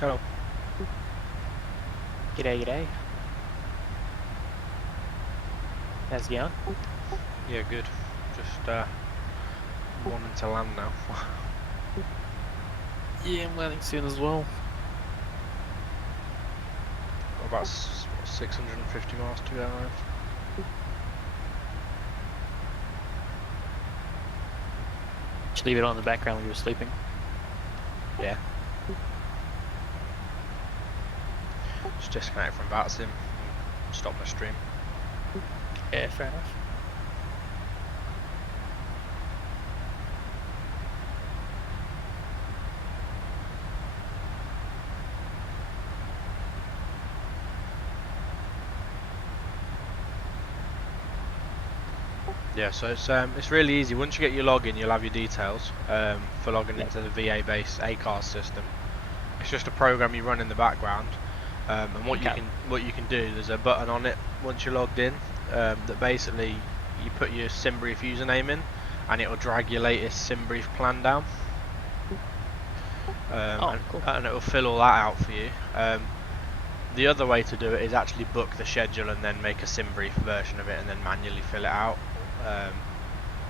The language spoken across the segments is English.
Hello. G'day, g'day. How's it going? Yeah, good. Just wanting to land now. Yeah, I'm landing soon as well. About 650 miles to go. Just leave it on in the background when you were sleeping. Yeah. Just disconnect from Vatsim and stop my stream. Yeah, fair enough. Yeah, so it's really easy. Once you get your login, you'll have your details for logging into the VA-based ACARS system. It's just a program you run in the background, and what you can do. There's a button on it once you're logged in that basically you put your SimBrief username in, and it will drag your latest SimBrief plan down. Cool. And it will fill all that out for you. The other way to do it is actually book the schedule and then make a SimBrief version of it and then manually fill it out.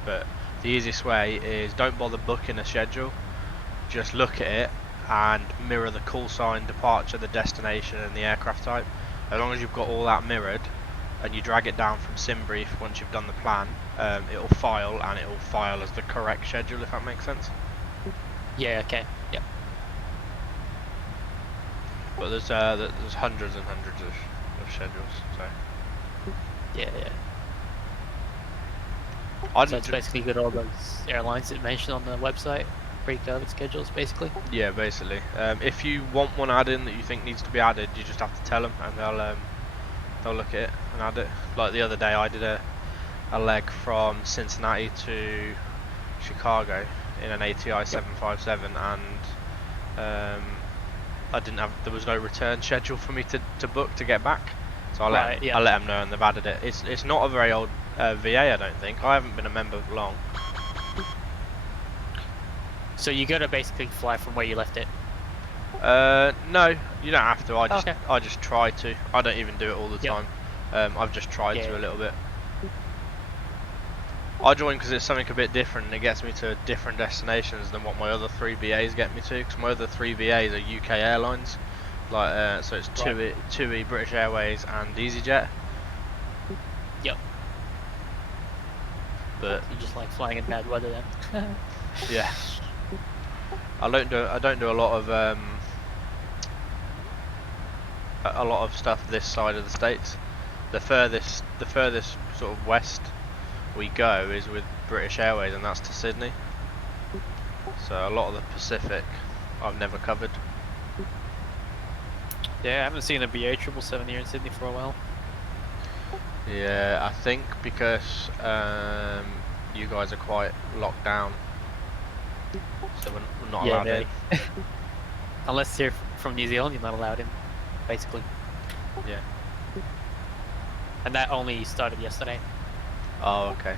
But the easiest way is don't bother booking a schedule, just look at it and mirror the call sign, departure, the destination and the aircraft type. As long as you've got all that mirrored and you drag it down from SimBrief once you've done the plan, it will file, and it will file as the correct schedule, if that makes sense. Yeah, okay. Yep. But there's hundreds and hundreds of schedules, so Yeah. So it's basically got all those airlines that mentioned on the website, pre-COVID schedules, basically. Yeah, basically. If you want one add-in that you think needs to be added, you just have to tell them, and they'll look at it and add it. Like the other day, I did a leg from Cincinnati to Chicago in an ATI 757, and there was no return schedule for me to book to get back. So I let them know, and they've added it. It's not a very old VA, I don't think. I haven't been a member long. So you gotta basically fly from where you left it? No, you don't have to. I just try to. I don't even do it all the time. I've just tried to a little bit. I joined because it's something a bit different, and it gets me to different destinations than what my other 3 VAs get me to. Because my other 3 VAs are UK airlines, like so it's TUI, British Airways, and EasyJet. Yep. But you just like flying in bad weather then? Yeah. I don't do a lot of stuff this side of the States. The furthest sort of west we go is with British Airways, and that's to Sydney. So a lot of the Pacific I've never covered. Yeah, I haven't seen a BA777 here in Sydney for a while. Yeah, I think because you guys are quite locked down, so we're not allowed in. Unless you're from New Zealand, you're not allowed in, basically. Yeah. And that only started yesterday. Oh, okay.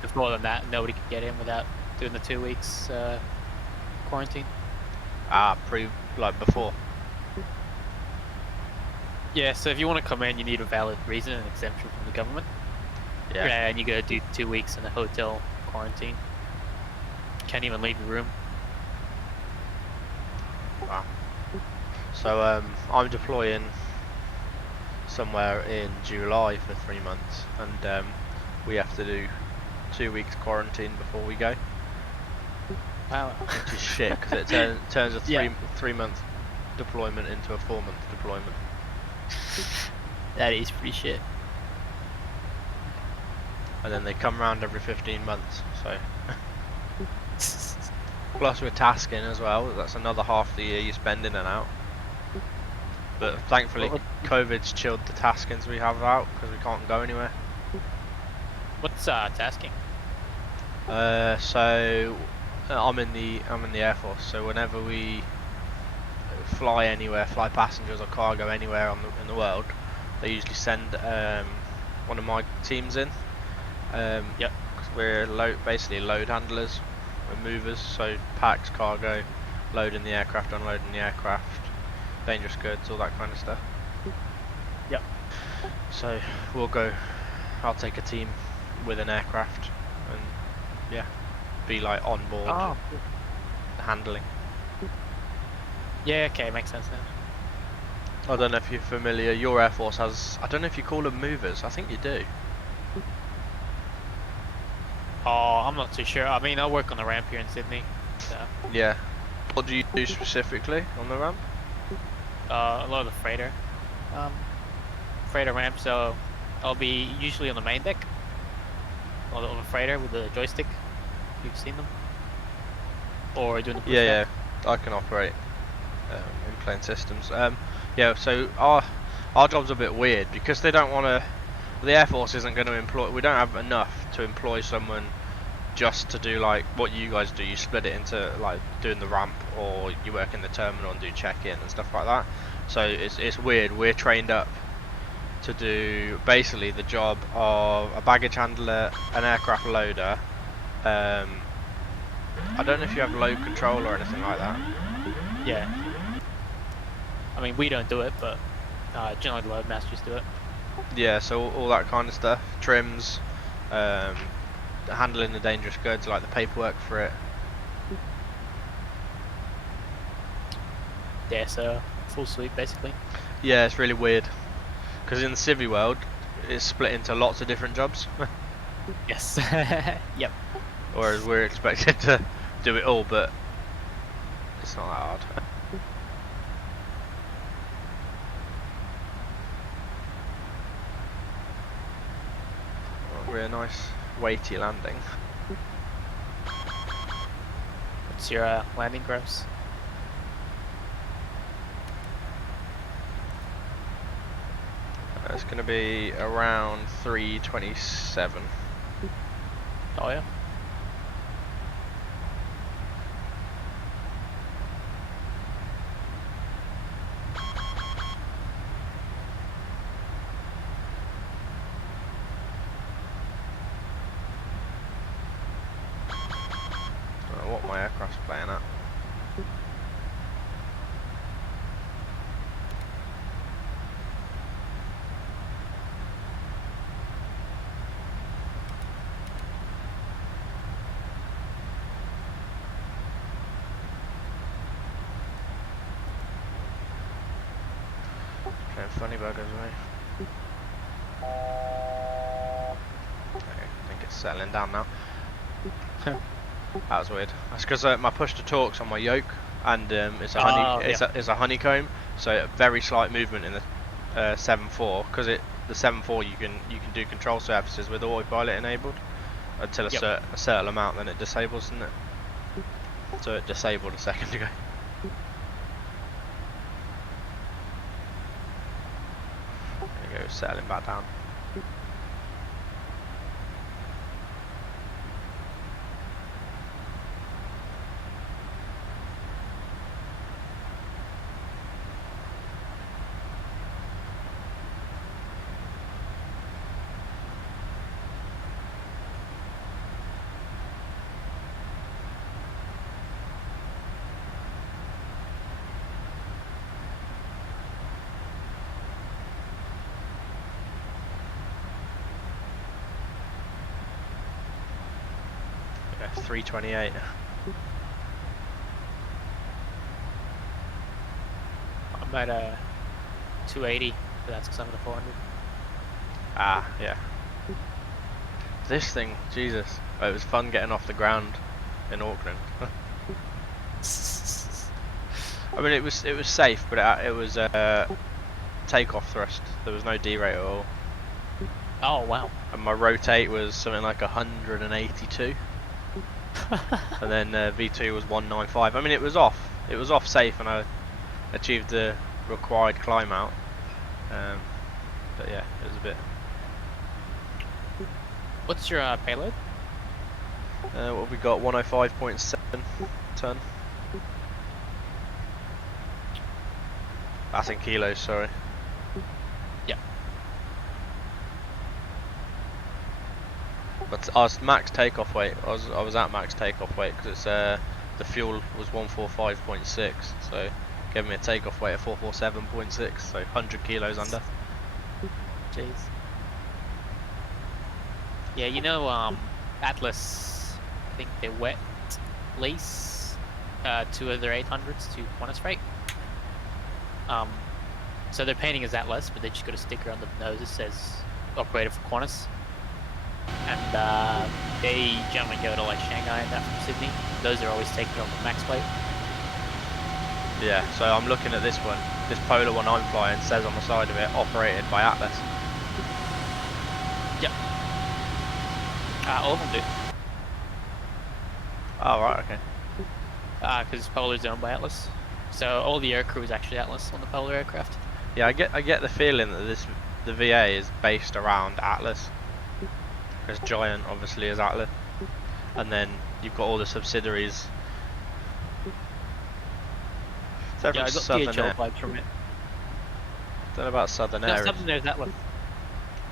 Before than that, nobody could get in without doing the 2 weeks quarantine. Ah, before. Yeah, so if you want to come in, you need a valid reason and exemption from the government. Yeah. And you gotta do 2 weeks in a hotel quarantine. Can't even leave the room. Wow. So I'm deploying somewhere in July for 3 months, and we have to do 2 weeks quarantine before we go. Wow. Which is shit, because it turns a three-month deployment into a 4-month deployment. That is pretty shit. And then they come around every 15 months, so. Plus we're tasking as well, that's another half the year you spend in and out. But thankfully COVID's chilled the taskings we have out, because we can't go anywhere. What's tasking? So I'm in the Air Force, so whenever we fly anywhere, fly passengers or cargo anywhere in the world, they usually send one of my teams in. Yep. Cause we're basically load handlers, we're movers, so packs, cargo, loading the aircraft, unloading the aircraft, dangerous goods, all that kind of stuff. Yep. So I'll take a team with an aircraft and yeah, be like on board handling. Yeah, okay, makes sense now. I don't know if you're familiar, your Air Force has, I don't know if you call them movers, I think you do. Oh, I'm not too sure. I mean, I work on the ramp here in Sydney. So. Yeah. What do you do specifically on the ramp? A lot of the freighter ramp, so I'll be usually on the main deck on the freighter with the joystick. You've seen them? Or doing the pushback? Yeah, I can operate in plane systems. Yeah, so our job's a bit weird because they don't want to. The Air Force isn't going to employ. We don't have enough to employ someone just to do like what you guys do. You split it into like doing the ramp, or you work in the terminal and do check-in and stuff like that. So it's weird. We're trained up to do basically the job of a baggage handler, an aircraft loader. I don't know if you have load control or anything like that. Yeah. I mean, we don't do it, but generally the load masters do it. Yeah, so all that kind of stuff, trims, handling the dangerous goods, like the paperwork for it. Yeah, so full suite basically. Yeah, it's really weird because in the civvy world, it's split into lots of different jobs. Yes. Yep. Whereas we're expected to do it all, but it's not that hard. We're a nice weighty landing. What's your landing gross? It's going to be around 327. Oh yeah. What my aircraft's playing at. Playing funny buggers, mate. Okay, I think it's settling down now. That was weird. That's because my push to torque's on my yoke, and it's a honeycomb, so very slight movement in the 7.4. Because the 7.4 you can do control surfaces with autopilot enabled until a certain amount, then it disables, doesn't it? So it disabled a second ago. There you go, settling back down. Yeah, 328. I'm at 280, but that's because I'm at 400. Ah, yeah. This thing, Jesus. Oh, it was fun getting off the ground in Auckland. I mean, it was safe, but it was takeoff thrust. There was no D-rate at all. Oh wow. And my rotate was something like 182. And then V2 was 195. I mean, it was off safe, and I achieved the required climb out. But yeah, it was a bit. What's your payload? What have we got? 105.7 ton. That's in kilos, sorry. Yeah. But I was max takeoff weight. I was at max takeoff weight because it's the fuel was 145.6, so gave me a takeoff weight of 447.6, so 100 kilos under. Jeez. Yeah, you know, Atlas, I think they wet lease 2 of their 800s to Qantas freight. So they're painting as Atlas, but they just got a sticker on the nose that says operated for Qantas. And they generally go to like Shanghai and that from Sydney. Those are always taken off the max plate. Yeah, so I'm looking at this one. This Polar one I'm flying says on the side of it, operated by Atlas. Yep. All of them do. Oh, right, okay. Because Polar's owned by Atlas. So all the aircrew is actually Atlas on the Polar aircraft. Yeah, I get the feeling that the VA is based around Atlas. Because Giant obviously is Atlas. And then you've got all the subsidiaries. Yeah, I got Southern DHL Air. vibes from it. Don't know about Southern No, Air. Southern Air's Atlas.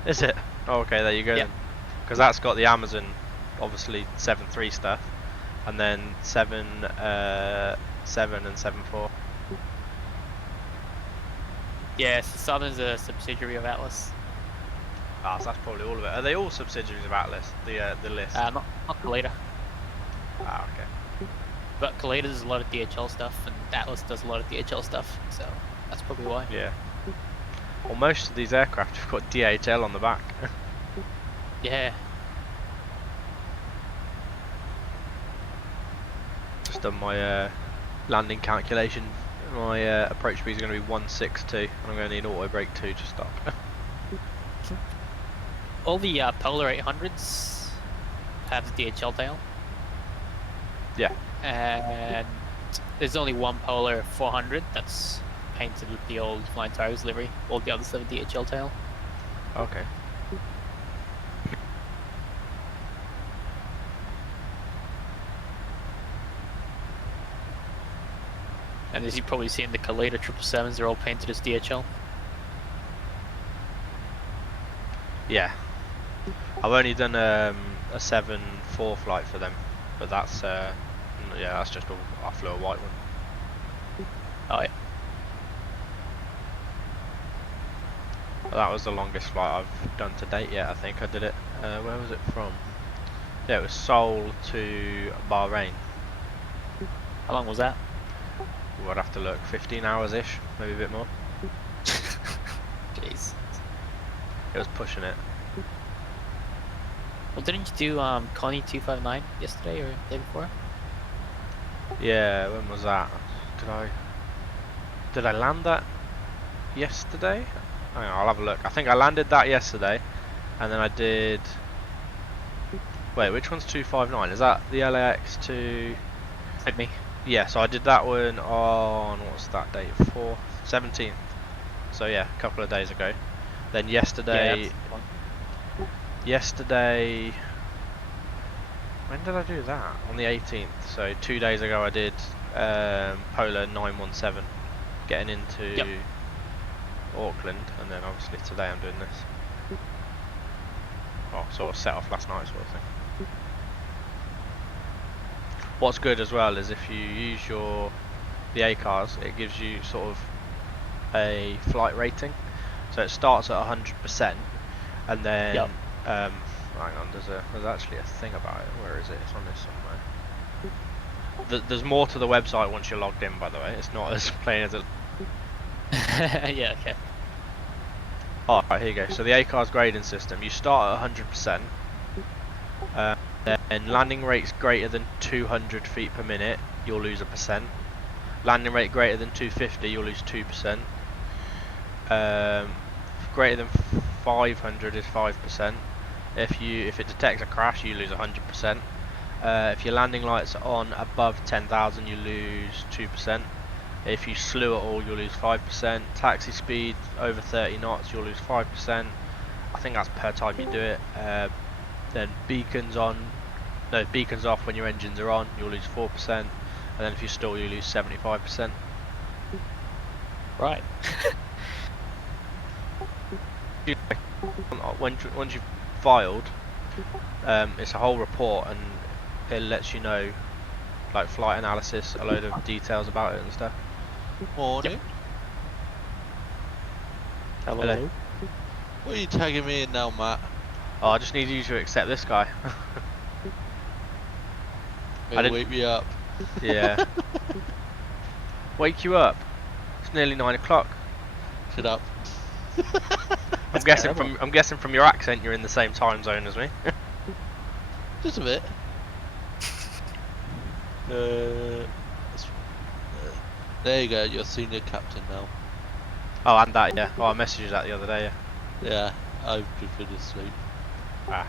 Is it? Oh, okay, there you go Yeah. then. Because that's got the Amazon, obviously 7.3 stuff, and then 7 and 7.4. Yes, Southern's a subsidiary of Atlas. Ah, so that's probably all of it. Are they all subsidiaries of Atlas? The list. Not Kalita. Ah, okay. But Kalita does a lot of DHL stuff, and Atlas does a lot of DHL stuff, so that's probably why. Yeah. Well, most of these aircraft have got DHL on the back. Yeah. Just done my landing calculation. My approach speed is going to be 162, and I'm going to need auto brake 2 to stop. All the Polar 800s have the DHL tail. Yeah. And there's only one Polar 400 that's painted with the old Flying Tigers livery. All the others have a DHL tail. Okay. And as you probably see in the Kalita 777s, they're all painted as DHL. Yeah. I've only done a 7.4 flight for them, but that's yeah, that's just I flew a white one. Oh yeah. That was the longest flight I've done to date yet. I think I did it. Where was it from? Yeah, it was Seoul to Bahrain. How long was that? I'd have to look. 15 hours ish, maybe a bit more. Jeez. It was pushing it. Well, didn't you do Connie 259 yesterday or the day before? Yeah, when was that? Did I land that yesterday? Hang on, I'll have a look. I think I landed that yesterday, and then I did. Wait, which one's 259? Is that the LAX to Sydney. Yeah, so I did that one on, what's that date for? 17th. So yeah, a couple of days ago. Then Yeah, yesterday, that's fun. when did I do that? On the 18th. So 2 days ago I did Polar 917, getting into Auckland, and then obviously today I'm doing this. Oh, sort of set off last night sort of thing. What's good as well is if you use the A cars, it gives you sort of a flight rating. So it starts at 100%, and then hang on, there's actually a thing about it. Where is it? It's on this somewhere. There's more to the website once you're logged in, by the way. It's not as plain as it. Yeah, okay. Alright, here you go. So the A cars grading system, you start at 100%. Then landing rates greater than 200 feet per minute, you'll lose 1%. Landing rate greater than 250, you'll lose 2%. Greater than 500 is 5%. If it detects a crash, you lose 100%. If your landing lights are on above 10,000, you lose 2%. If you slew at all, you'll lose 5%. Taxi speed over 30 knots, you'll lose 5%. I think that's per time you do it. Then beacons off when your engines are on, you'll lose 4%. And then if you stall, you lose 75%. Right. Once you've filed, it's a whole report, and it lets you know, like flight analysis, a load of details about it and stuff. Morning. Yep. Hello. Hello. What are you tagging me in now, Matt? Oh, I just need you to accept this guy. Maybe wake me up. Yeah. Wake you up. It's nearly 9 o'clock. Shut up. I'm guessing from your accent you're in the same time zone as me. Just a bit. There you go, you're senior captain now. Oh, and that, yeah. Oh, I messaged you that the other day, yeah. Yeah, I've just been asleep. Ah.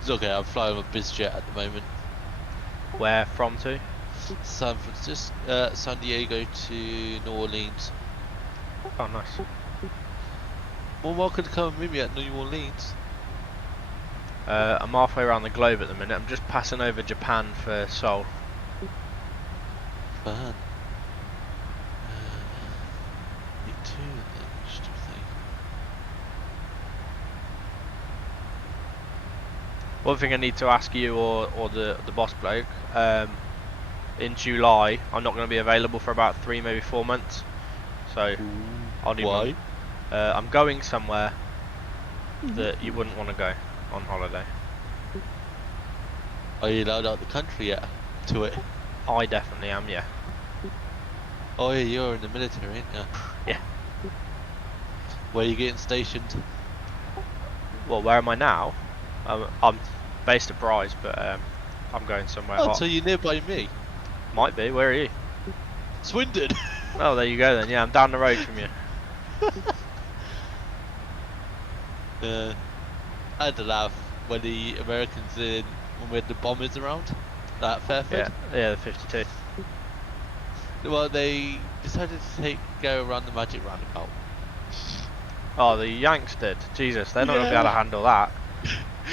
It's okay, I'm flying with BizJet at the moment. Where from to? San Diego to New Orleans. Oh, nice. More welcome to come and meet me at New Orleans. I'm halfway around the globe at the minute. I'm just passing over Japan for Seoul. Fun. Me too, then, just a thing. One thing I need to ask you or the boss bloke, in July I'm not going to be available for about 3, maybe 4 months. So I'll need Why? I'm going somewhere that you wouldn't want to go on holiday. Are you allowed out the country yet? To it? I definitely am, yeah. Oh yeah, you're in the military, ain't you? Yeah. Where are you getting stationed? Well, where am I now? I'm based at Bryce, but I'm going somewhere Oh, hot. so you're nearby me? Might be. Where are you? Swindon! Oh, there you go then. Yeah, I'm down the road from you. I had to laugh when the Americans when we had the bombers around, that Fairfield. Yeah, the 52. Well, they decided to go around the magic roundabout. Oh, the Yanks did. Jesus, they're not going to be able to handle that.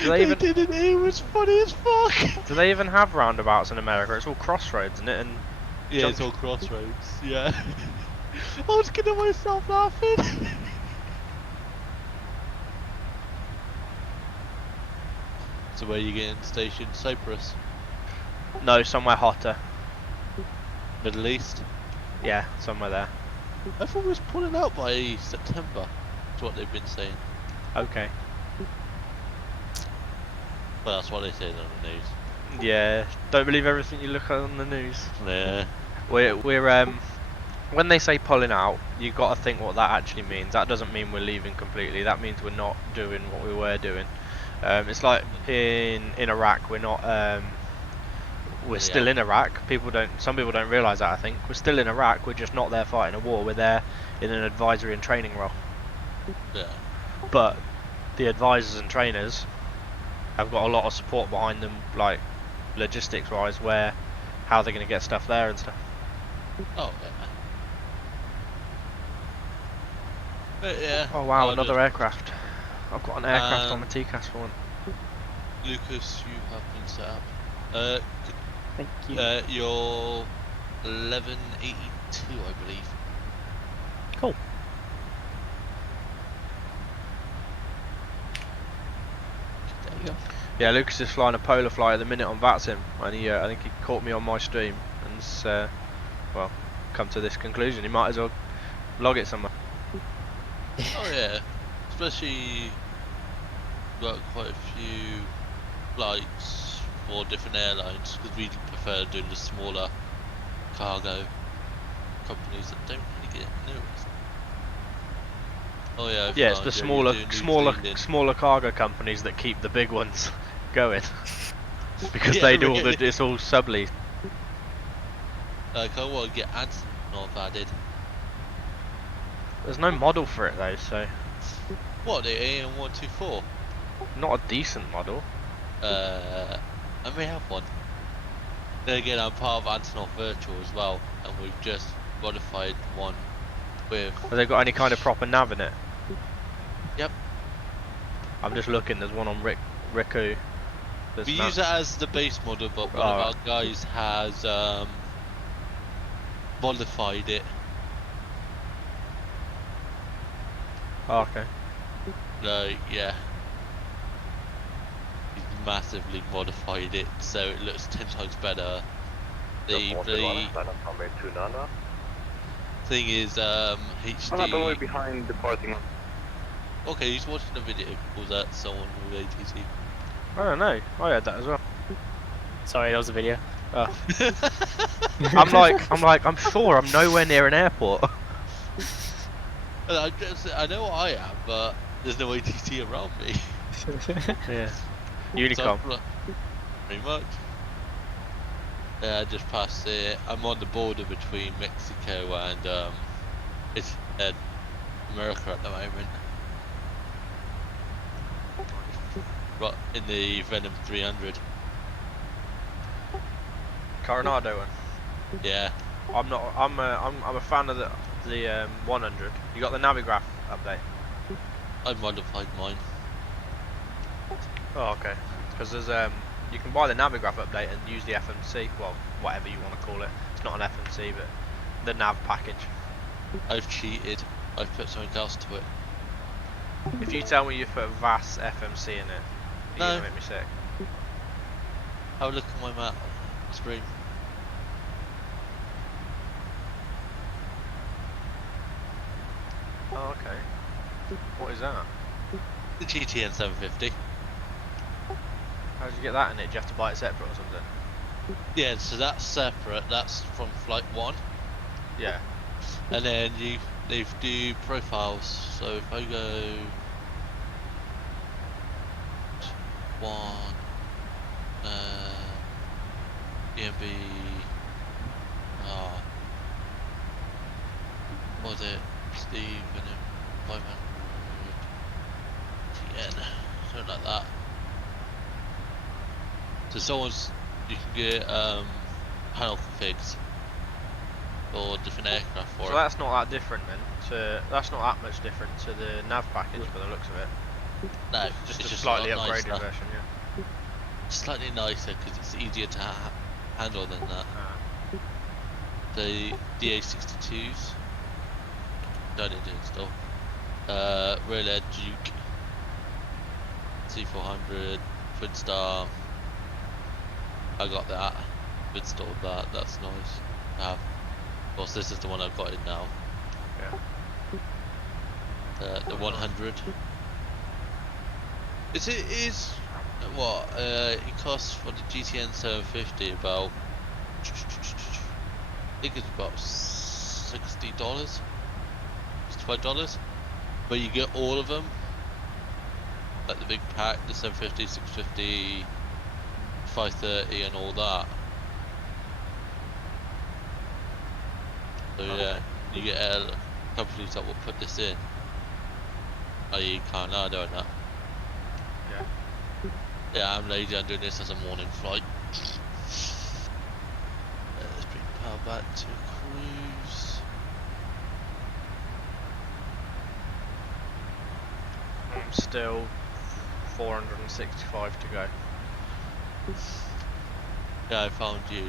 Do They even did it, it was funny as fuck! do they even have roundabouts in America? It's all crossroads, isn't it? And Yeah, it's all crossroads, yeah. I was kidding myself laughing! So where are you getting stationed? Cyprus? no, somewhere hotter. Middle East? Yeah, somewhere there. I thought it was pulling out by September. That's what they've been saying. Okay. Well, that's what they say on the news. Yeah, don't believe everything you look at on the news. Yeah. We're when they say pulling out, you've got to think what that actually means. That doesn't mean we're leaving completely. That means we're not doing what we were doing. It's like in Iraq, we're not. We're still in Iraq. Some people don't realise that. I think we're still in Iraq. We're just not there fighting a war. We're there in an advisory and training role. Yeah. But the advisors and trainers have got a lot of support behind them, like logistics wise, how they're going to get stuff there and stuff. Oh yeah. But yeah. Oh wow, I'll another just- aircraft. I've got an aircraft on my TCAS for one. Lucas, you have been set up. Thank you. You're 1182, I believe. Cool. There you go. Yeah, Lucas is flying a polar fly at the minute on Vatsim, and I think he caught me on my stream and well, come to this conclusion. He might as well log it somewhere. Oh yeah, especially got quite a few flights for different airlines because we prefer doing the smaller cargo companies that don't really get noticed. Oh yeah, I Yeah, it's found the you, you're doing New Zealand. smaller cargo companies that keep the big ones going because Yeah, they do really. it's all sublease. Like I want to get Antonov added. There's no model for it though, so What, the AM124? not a decent model. I may have one. Then again, I'm part of Antonov Virtual as well, and we've just modified one with. Have they got any kind of proper nav in it? Yep. I'm just looking. There's one on Riku. We use it as the base model, but one of our guys has modified it. Oh, okay. Like, yeah. He's massively modified it so it looks 10 times better. The thing is, HD. Behind departing. Okay, he's watching a video. Was that someone with ATC? I don't know. I heard that as well. Sorry, that was a video. Oh. I'm sure I'm nowhere near an airport. I know I am, but there's no ATC around me. Yeah. Unicom. So, pretty much. Yeah, I just passed it. I'm on the border between Mexico and it's America at the moment. But in the Venom 300. Coronado one. Yeah. I'm not. I'm a fan of the 100. You got the Navigraph update. I modified mine. Oh, okay. Because there's you can buy the Navigraph update and use the FMC. Well, whatever you want to call it. It's not an FMC, but the nav package. I've cheated. I've put something else to it. If you tell me you put VAS FMC in it, you're No. gonna make me sick. Have a look at my map screen. Oh, okay. What is that? The GTN 750. How did you get that in it? Do you have to buy it separate or something? Yeah, so that's separate. That's from flight 1. Yeah. And then they do profiles. So if I go 1, EMB, what was it? Steve and then 500 TN, something like that. So you can get panel configs for different aircraft for So it. that's not that different then. That's not that much different to the nav package by the looks of it. No, Just it's a just slightly a lot upgraded nicer. version, yeah. Slightly nicer because it's easier to handle than that. The DA62s, don't need to install. Real Air Duke, C400, Twin Star. I got that, installed that. That's nice to have. Of course, this is the one I've got in now. Yeah. The 100. Is what? It costs for the GTN 750 about. I think it's about $60, $65, but you get all of them, like the big pack, the 750, 650, 530, and all that. So yeah, you get companies that will put this in, i.e. Coronado and that. Yeah. Yeah, I'm lazy. I'm doing this as a morning flight. to cruise. I'm still 465 to go. Yeah, I found you.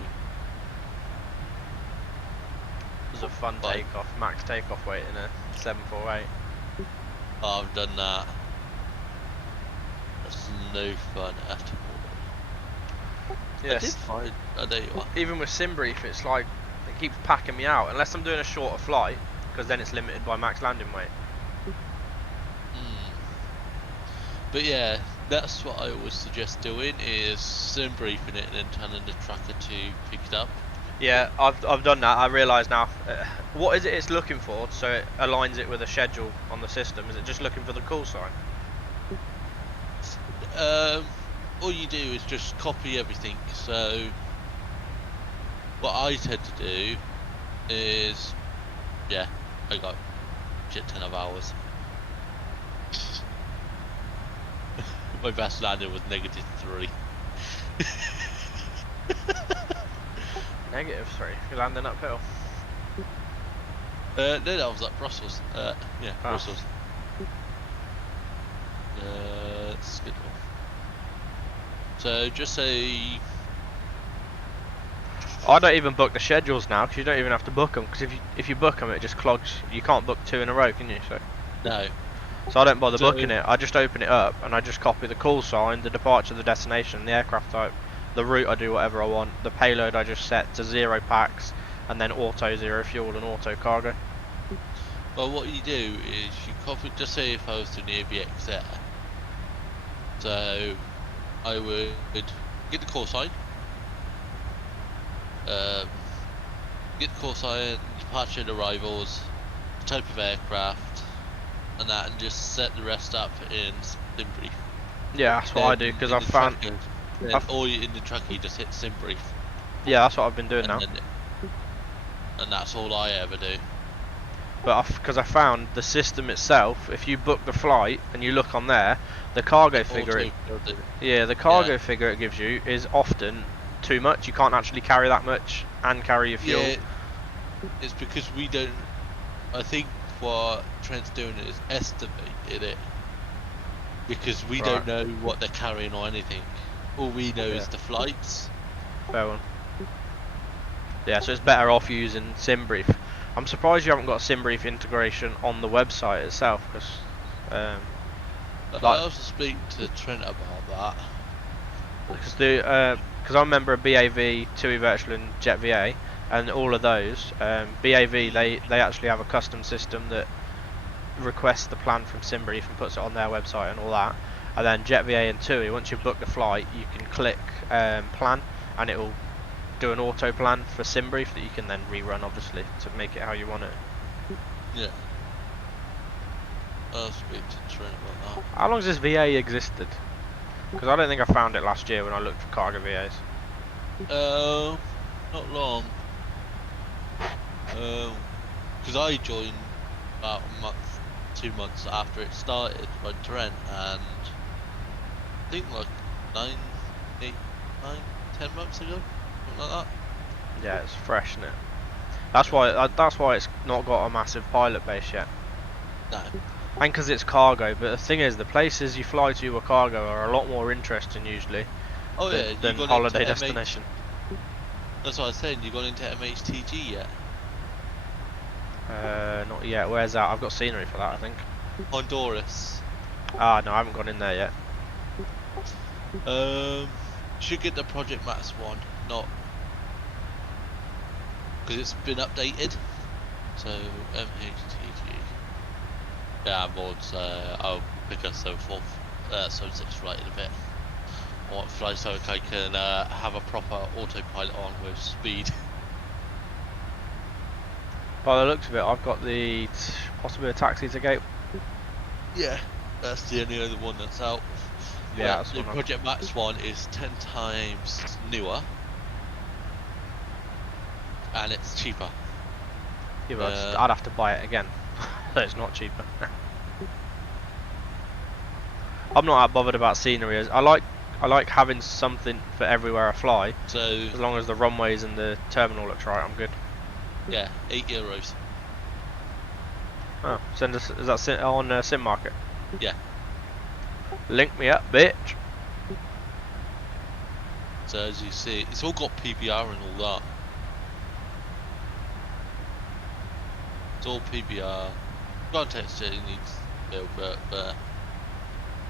It was a fun Fine. takeoff, max takeoff weight in a 748. Oh, I've done that. That's no fun at all. I did Yes, find. Oh, there you are. even with Simbrief, it's like it keeps packing me out unless I'm doing a shorter flight, because then it's limited by max landing weight. But yeah, that's what I always suggest doing, is sim briefing it and then telling the tracker to pick it up. Yeah, I've done that. I realise now. What is it it's looking for? So it aligns it with a schedule on the system. Is it just looking for the call sign? All you do is just copy everything. So what I tend to do is, yeah, I got shit ton of hours. My best landing was -3. -3. You're landing uphill. No, that was like Brussels. Yeah, Ah. Brussels. Schedule. So just say. I don't even book the schedules now because you don't even have to book them. Because if you book them, it just clogs. You can't book 2 in a row, can you? No. So I don't bother So- booking it. I just open it up and I just copy the call sign, the departure, the destination, the aircraft type, the route. I do whatever I want. The payload I just set to 0 packs and then auto 0 fuel and auto cargo. Well, what you do is you copy. Just say if I was to near VX there. So I would get the call sign. Get the call sign, departure and arrivals, type of aircraft, and that, and just set the rest up in SimBrief. Yeah, that's what I do because I've found. Or in the tracker, you just hit SimBrief. Yeah, that's what I've been doing now. And that's all I ever do. But because I found the system itself, if you book the flight and you look on there, the cargo figure, the cargo figure it gives you is often too much. You can't actually carry that much and carry your fuel. Yeah, it's because we don't. I think what Trent's doing is estimated it, because we don't know what they're carrying or anything. All we know is the flights. Fair one. Yeah, so it's better off using SimBrief. I'm surprised you haven't got a SimBrief integration on the website itself, because I also speak to Trent about that. Because I remember a BAV, TUI Virtual and Jet VA, and all of those, BAV they actually have a custom system that requests the plan from SimBrief and puts it on their website and all that. And then Jet VA and TUI, once you book the flight, you can click plan, and it will do an auto plan for SimBrief that you can then rerun, obviously, to make it how you want it. Yeah. I'll speak to Trent about that. How long has this VA existed? Because I don't think I found it last year when I looked for cargo VAs. Not long. Because I joined about a month, 2 months after it started by Trent, and I think like 9, 10 months ago, something like that. Yeah, it's fresh, isn't it? That's why it's not got a massive pilot base yet. No. And because it's cargo, but the thing is, the places you fly to with cargo are a lot more interesting usually than holiday destination. That's what I was saying, you gone into MHTG yet? Not yet. Where's that? I've got scenery for that, I think. Honduras. Ah, no, I haven't gone in there yet. Should get the Project Max one, not because it's been updated. So MHTG. Yeah, I'm bored. So I'll pick a 76 flight in a bit. I want to fly so I can have a proper autopilot on with speed. By the looks of it, I've got the possibly a taxi to gate. Yeah, that's the only other one that's out. Yeah, that's the Project Max one is 10 times newer, and it's cheaper. Yeah, but I'd have to buy it again. So it's not cheaper. I'm not that bothered about scenery. I like having something for everywhere I fly. So as long as the runways and the terminal looks right, I'm good. Yeah, €8. Oh, send us. Is that on Sim Market? Yeah. Link me up, bitch. So as you see, it's all got PBR and all that. It's all PBR. Context it needs build, but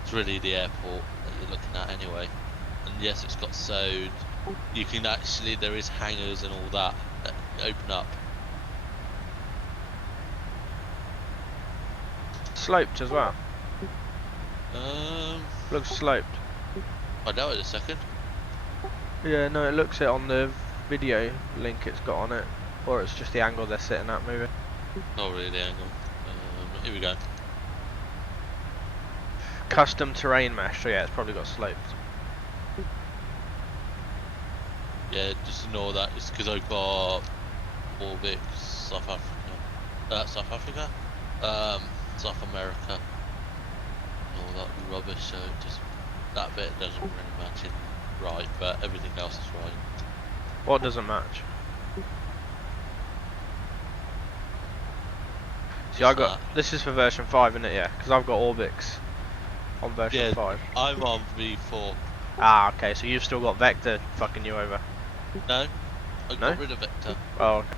it's really the airport that you're looking at anyway. And yes, it's got sewed. You can actually, there is hangars and all that open up. Sloped as well. Looks sloped. I know it a second. Yeah, no, it looks it on the video link it's got on it, or it's just the angle they're sitting at, maybe. Not really the angle. Here we go. Custom terrain mesh. So yeah, it's probably got sloped. Yeah, just ignore that. It's because I've got Orbix, South Africa, South America, and all that rubbish. So just that bit doesn't really match in right, but everything else is right. What doesn't match? See, I got this is for version 5, isn't it? Yeah, because I've got Orbix on version 5. I'm on V4. Ah, okay. So you've still got Vector fucking you over. No, I got rid of Vector. Oh, okay.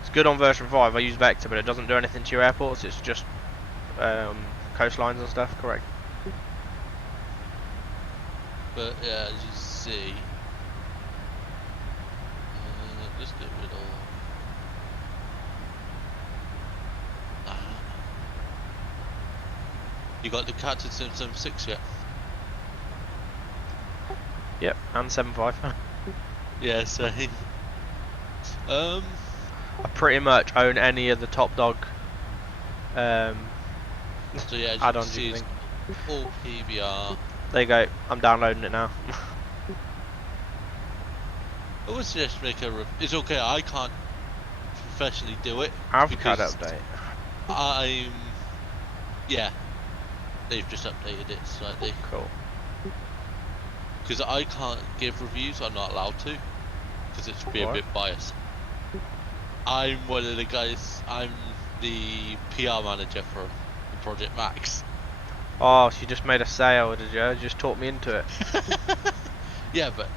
It's good on version 5. I use Vector, but it doesn't do anything to your airports. It's just coastlines and stuff. Correct. But yeah, as you see, let's get rid of. You got the Captain 776 yet? Yep, and 7.5. Yeah, so I pretty much own any of the Top Dog so yeah, as add-ons you you can think. see, it's all PBR. There you go. I'm downloading it now. I would suggest make a it's okay, I can't professionally do it. AvCAD because update. Yeah, they've just updated it slightly. Cool. Because I can't give reviews, I'm not allowed to, because it's be a bit biased. I'm one of the guys, I'm the PR manager for Project Max. Oh, so you just made a sale, did you? You just talked me into it. Yeah, but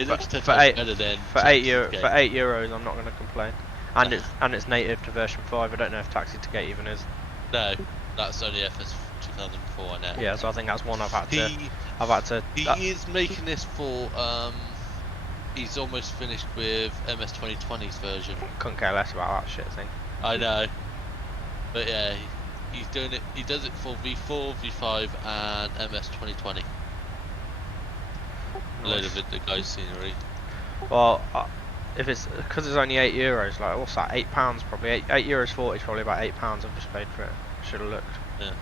it looks 10 for times eight, better than for €8, I'm not going to complain. And it's native to version 5. I don't know if Taxi to Gate even is. No, that's only FS 2004 now. Yeah, so I think that's one I've had to. He is making this for he's almost finished with MS 2020's version. Couldn't care less about that shit thing. I know, but yeah, he's doing it. He does it for V4, V5, and MS 2020. A load of it, the guy's scenery. Well, if it's because it's only €8, like what's that? £8 probably. €8.40 is probably about £8 I've just paid for it. Should have looked. Yeah.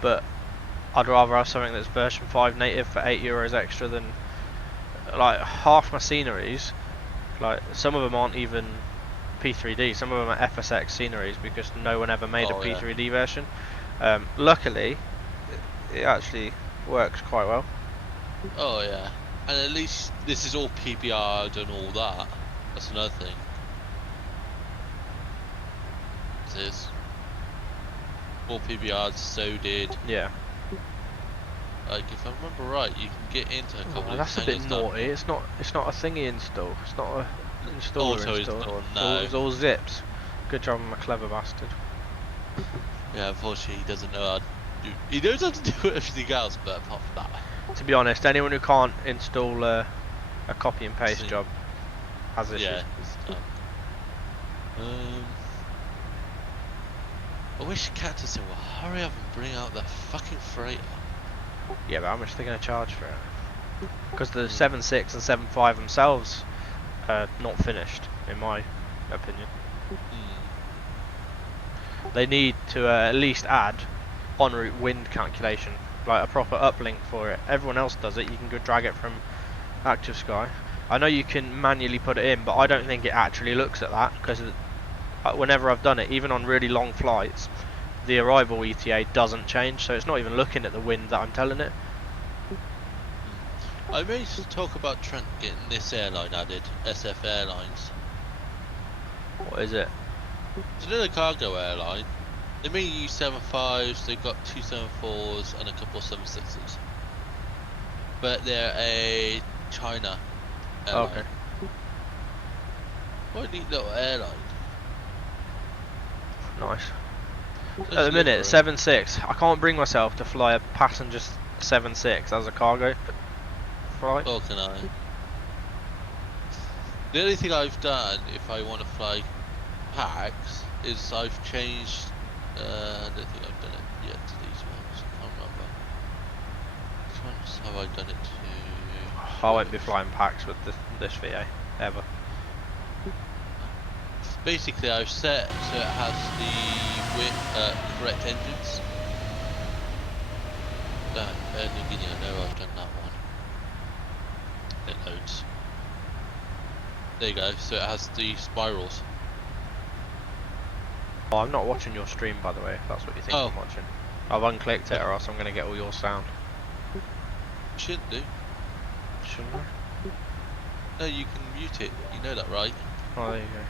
But I'd rather have something that's version 5 native for €8 extra than like half my sceneries. Like some of them aren't even P3D. Some of them are FSX sceneries because no one ever made a P3D version. Luckily, it actually works quite well. Oh yeah, and at least this is all PBR'd and all that. That's another thing. It is all PBR'd, so did. Yeah. Like if I remember right, you can get into a couple of that's a bit naughty. It's not a thingy install. It's not a installer install. No. It's all zips. Good job, I'm a clever bastard. Yeah, unfortunately he doesn't know how to do. He knows how to do everything else, but apart from that. To be honest, anyone who can't install a copy and paste job has issues. Yeah. I wish Cactus will hurry up and bring out that fucking freighter. Yeah, but how much are they going to charge for it? Because the 7.6 and 7.5 themselves are not finished, in my opinion. They need to at least add en route wind calculation, like a proper uplink for it. Everyone else does it. You can go drag it from Active Sky. I know you can manually put it in, but I don't think it actually looks at that because whenever I've done it, even on really long flights, the arrival ETA doesn't change, so it's not even looking at the wind that I'm telling it. I may talk about Trent getting this airline added, SF Airlines. What is it? It's another cargo airline. They mainly use 75s, they've got 2 74s and a couple of 76s. But they're a China airline. Okay. What a neat little airline. Nice. Just At the minute, livery. 7.6. I can't bring myself to fly a passenger 7.6 as a cargo flight. Or can I? The only thing I've done if I want to fly packs is I've changed. I don't think I've done it yet to these ones. I can't remember. Which ones have I done it to? I won't be flying packs with this VA ever. Basically, I've set so it has the correct engines. I know I've done that one. It loads. There you go. So it has the spirals. Oh, I'm not watching your stream, by the way, if that's what you think Oh. I'm watching. I've unclicked it, or else I'm going to get all your sound. Shouldn't do. Shouldn't I? No, you can mute it. You know that, right? Oh, there you go.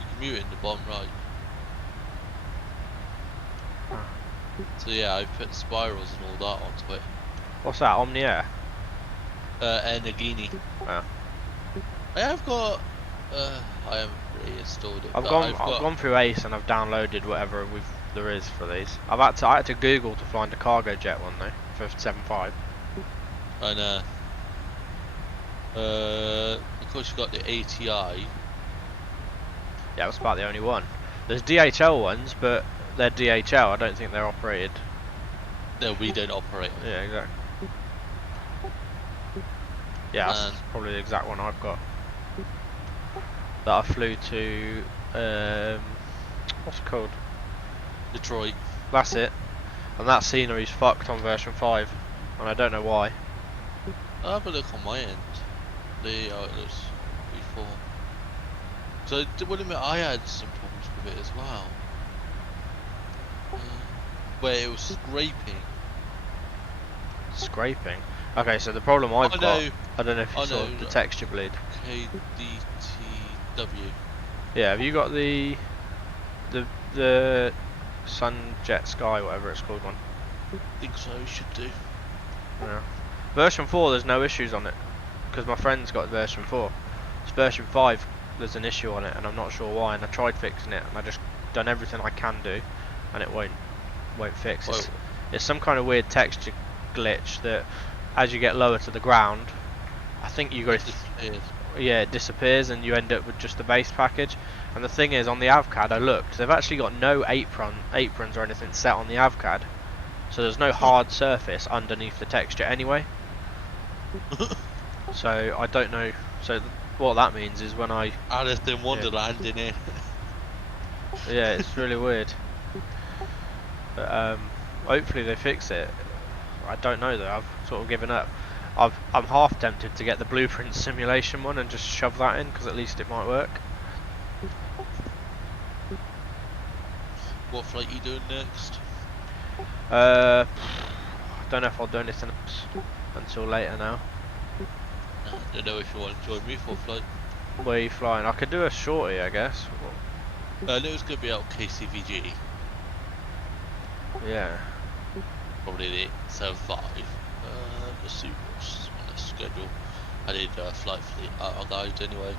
You can mute it in the bottom right. Ah. So yeah, I put spirals and all that onto it. What's that, Omni Air? Air Nagini. Oh. I have got. I haven't really installed it. I've but gone through Ace and I've downloaded whatever there is for these. I had to Google to find a cargo jet one though for 7.5. I know. Of course you got the ATI. Yeah, that's about the only one. There's DHL ones, but they're DHL. I don't think they're operated. No, we don't operate. Yeah, exactly. Yeah, that's probably the exact one I've got. That I flew to, what's it called? Detroit. That's it. And that scenery's fucked on version 5, and I don't know why. I'll have a look on my end. The how it looks before. So I will admit I had some problems with it as well. Where it was scraping. Scraping. Okay, so the problem I've got, I don't know if you saw the texture bleed. KDTW. Yeah, have you got the Sunjet Sky, whatever it's called one? I think so, should do. Yeah. Version 4, there's no issues on it, because my friend's got version 4. It's version 5, there's an issue on it, and I'm not sure why. And I tried fixing it, and I just done everything I can do, and it won't fix. It's some kind of weird texture glitch that, as you get lower to the ground, I think you go. Yeah, it disappears, and you end up with just the base package. And the thing is, on the AVCAD, I looked. They've actually got no aprons or anything set on the AVCAD, so there's no hard surface underneath the texture anyway. So I don't know. So what that means is when I Alice in Wonderland in it. Yeah, it's really weird. But hopefully they fix it. I don't know though. I've sort of given up. I'm half tempted to get the blueprint simulation one and just shove that in, because at least it might work. What flight you doing next? I don't know if I'll do anything else until later now. I don't know if you want to join me for a flight. Where are you flying? I could do a shorty, I guess. I know it's going to be out KCVG. Yeah. Probably the 75. Let's see what's on the schedule. I need a flight fleet guide anyway.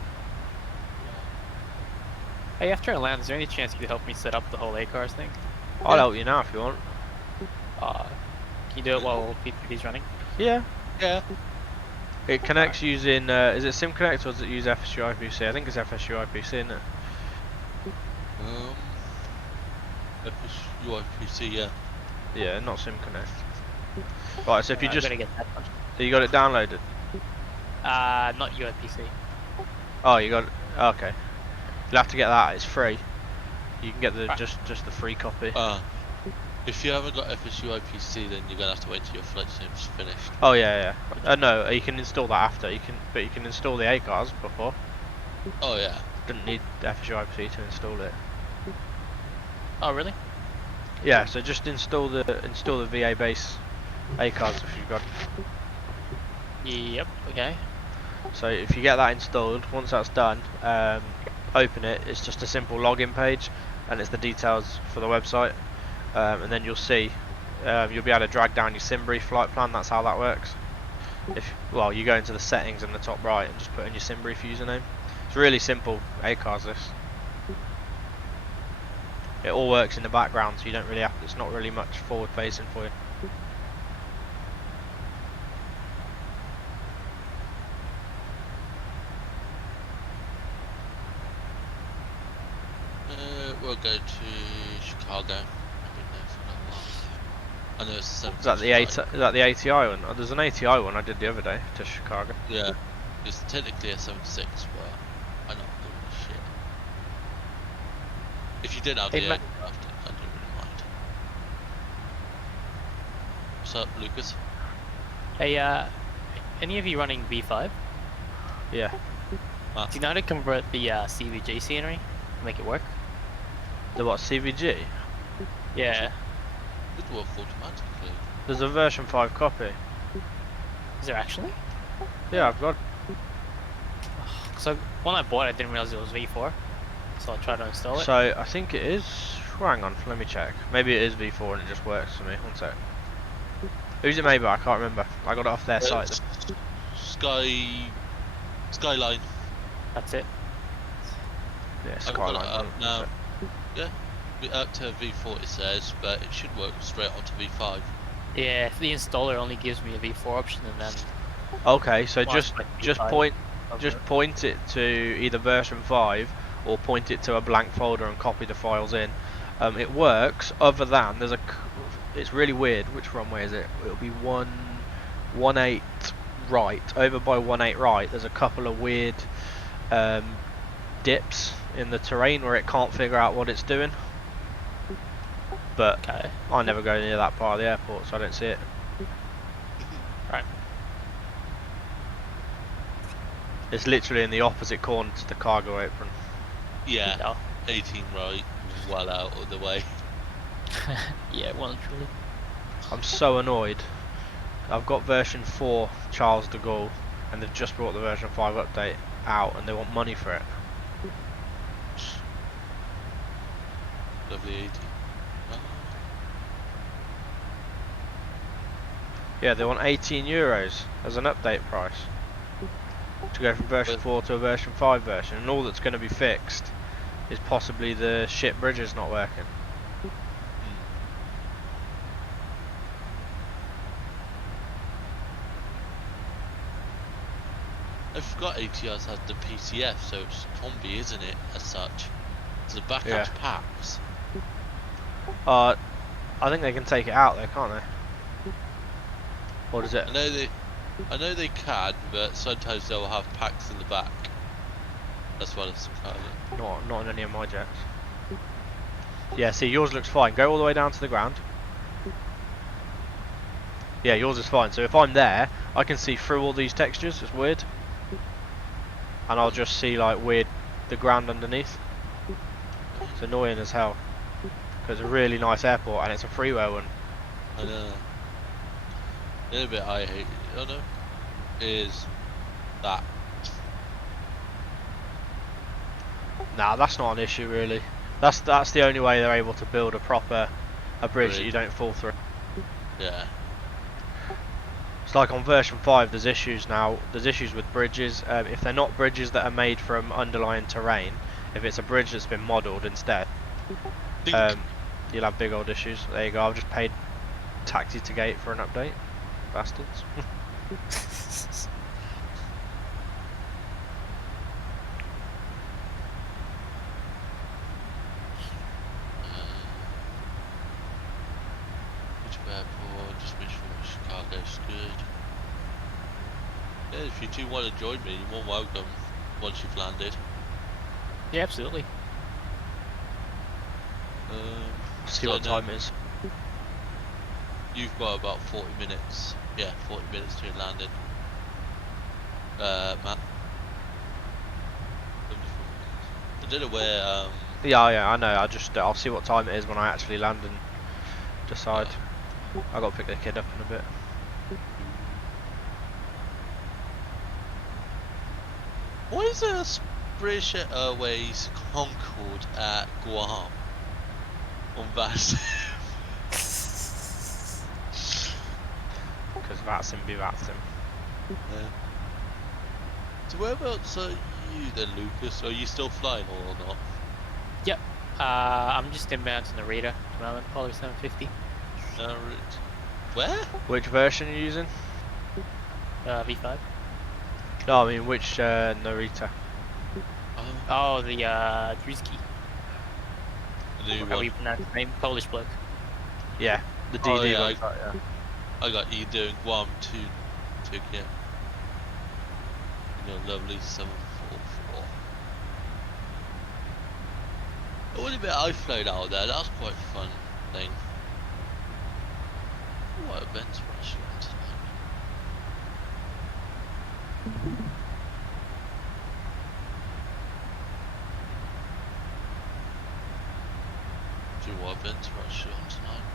Hey, after I land, is there any chance you could help me set up the whole A-cars thing? I'll help you now if you want. Can you do it while P3D's running? Yeah. Yeah. It connects using, is it SimConnect or does it use FSU IPC? I think it's FSU IPC, isn't it? FSU IPC, yeah. Yeah, not SimConnect. Right, so if you just, I'm gonna get that one. you got it downloaded? Not UIPC. Oh, you got it, okay. You'll have to get that, it's free. You can get the just the free copy. If you haven't got FSU IPC, then you're gonna have to wait till your flight sim's finished. Oh yeah, yeah. No, you can install that after. But you can install the A-cars before. Oh yeah. Didn't need FSU IPC to install it. Oh, really? Yeah, so just install the VA base A-cars if you've got. Yep, okay. So if you get that installed, once that's done, open it, it's just a simple login page, and it's the details for the website. And then you'll see, you'll be able to drag down your SimBrief flight plan. That's how that works. Well, you go into the settings in the top right and just put in your SimBrief username. It's really simple ACARS this. It all works in the background, so you don't really have. It's not really much forward facing for you. We'll go to Chicago. I've been there for a while. I know it's the Is that the ATI one? Oh, there's an ATI one I did the other day to Chicago. Yeah, it's technically a 76, but I'm not doing this shit. If you did have the aircraft, I don't really mind. What's up, Lucas? Hey, any of you running V5? Yeah. Do you know how to convert the CVG scenery to make it work? The what, CVG? Yeah. It work automatically. There's a version 5 copy. Is there actually? Yeah, I've got. So when I bought it, I didn't realize it was V4. So I tried to install it. So I think it is. Hang on, let me check. Maybe it is V4 and it just works for me. One sec. Who's it made by? I can't remember. I got it off their site. Skyline. That's it. Yeah, I've got it Skyline. up now. Yeah, up to V4 it says, but it should work straight onto V5. Yeah, the installer only gives me a V4 option, and then Okay, so Well, just like point V5. point it to either version 5 or point it to a blank folder and copy the files in. It works. Other than it's really weird. Which runway is it? It'll be 118 right. Over by 18 right, there's a couple of weird dips in the terrain where it can't figure out what it's doing. But Okay. I never go near that part of the airport, so I don't see it. Right. It's literally in the opposite corner to the cargo apron. Yeah, No. 18 right, well out of the way. Yeah, well and truly. I'm so annoyed. I've got version 4 Charles de Gaulle, and they've just brought the version 5 update out, and they want money for it. Lovely 80. Yeah, they want 18 euros as an update price to go from version 4 to a version 5 version, and all that's going to be fixed is possibly the ship bridges not working. I forgot ATRs had the PCF, so it's combi, isn't it, as such? So the back Yeah. has packs. I think they can take it out though, can't they? Or does it? I know they can, but sometimes they'll have packs in the back. As well as the cargo. Not in any of my jets. Yeah, see, yours looks fine. Go all the way down to the ground. Yeah, yours is fine. So if I'm there, I can see through all these textures. It's weird. And I'll just see like the ground underneath. It's annoying as hell. Because it's a really nice airport and it's a freeway one. I know. The other bit I hate, is that. Nah, that's not an issue really. That's the only way they're able to build a bridge that you don't fall through. Yeah. It's like on version 5 there's issues now. There's issues with bridges. If they're not bridges that are made from underlying terrain, if it's a bridge that's been modelled instead, you'll have big old issues. There you go, I've just paid taxi to gate for an update. Bastards. Which airport? Just make sure Chicago's good. Yeah, if you do want to join me, you're more welcome once you've landed. Yeah, absolutely. See what time it is. You've got about 40 minutes. Yeah, 40 minutes to landing. Matt. I don't know where. Yeah, I know. I'll see what time it is when I actually land and decide. I got to pick the kid up in a bit. Why is there British Airways Concorde at Guam on Vatsim. Because Vatsim be Vatsim. Yeah. So whereabouts are you then, Lucas? Are you still flying or not? Yep. I'm just inbound to Narita at the moment, Polar 750. Where? Which version are you using? V5. No, I mean which Narita. Oh, the Nzaa-Rksi. The new How one. you pronounce his name? Polish bloke. Yeah, the Oh DD yeah, looks like, yeah. I got you doing Guam to Tokyo. In your lovely 744. I would admit I flown out there, that was quite a fun thing. What events were actually on tonight? Do you know what events were actually on tonight?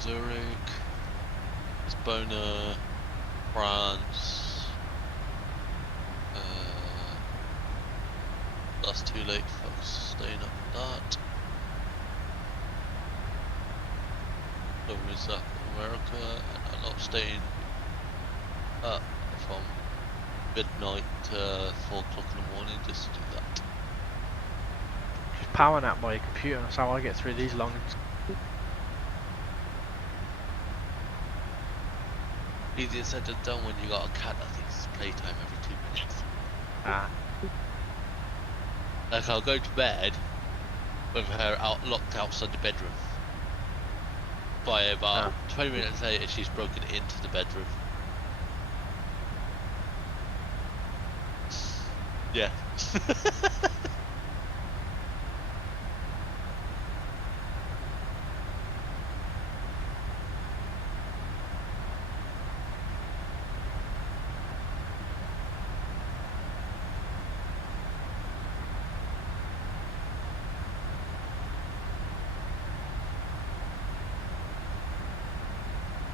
Zurich, Lisbona, France. That's too late, folks. Staying up for that. Over in South America, and I'm not staying up from midnight to 4 o'clock in the morning just to do that. Just power nap by your computer, that's how I get through these long. Easier said than done when you got a cat that thinks it's playtime every 2 minutes. Ah. Like I'll go to bed with her locked outside the bedroom. By about 20 minutes later she's broken into the bedroom. Yeah.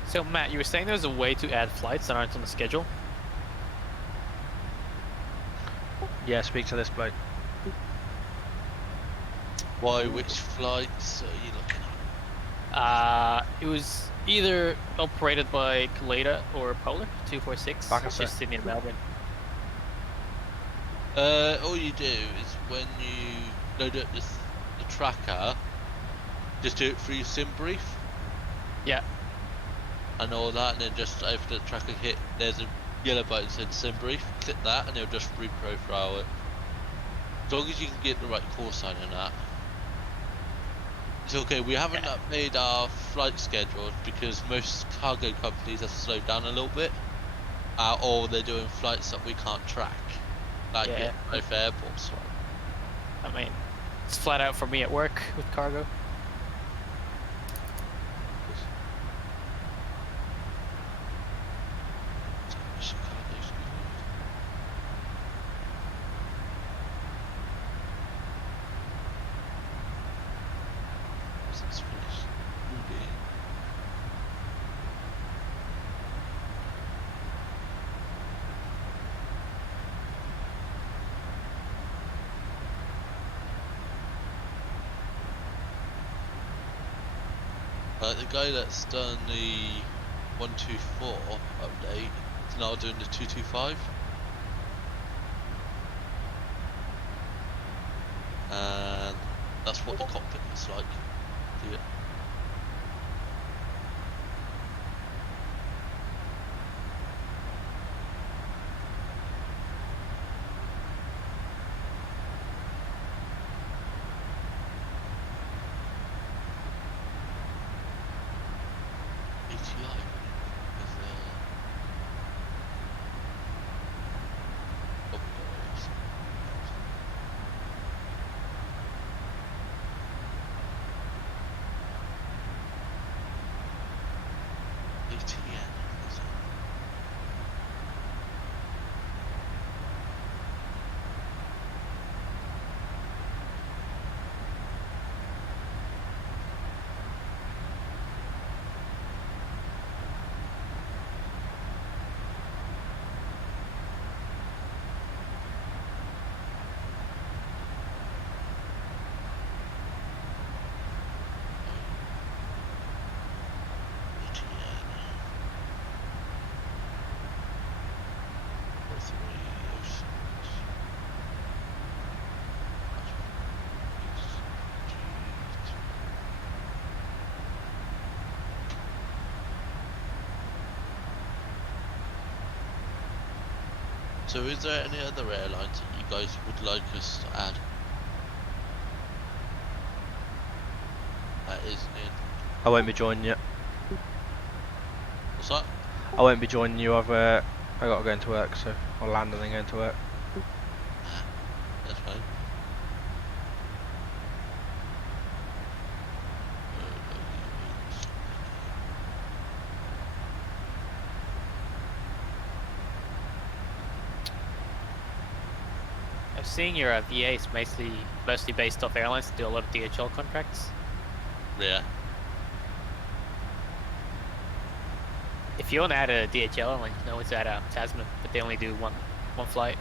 So Matt, you were saying there's a way to add flights that aren't on the schedule? Yeah, speak to this bloke. Why, which flights are you looking It was either operated by Kaleda or Polar 246. Like I It's said. just Sydney to Melbourne. All you do is when you load up the tracker, just do it through SimBrief. Yeah. And all that, and then just after the tracker hit, there's a yellow button that says SimBrief. Click that, and it'll just reprofile it. As long as you can get the right call sign and that. It's okay. We haven't updated our flight schedule because most cargo companies have slowed down a little bit, or they're doing flights that we can't track, like Yeah. both airports. I mean, it's flat out for me at work with cargo. The guy that's done the 124 update is now doing the 225. And that's what the cockpit looks like. Yeah. So is there any other airlines that you guys would like us to add? That is in. I won't be joining you. What's that? I won't be joining you. I got to go into work, so I'll land and then go into work. That's fine. I've seen your VA is mostly based off airlines to do a lot of DHL contracts. Yeah. If you want to add a DHL, like, you know, it's at Tasman, but they only do one flight.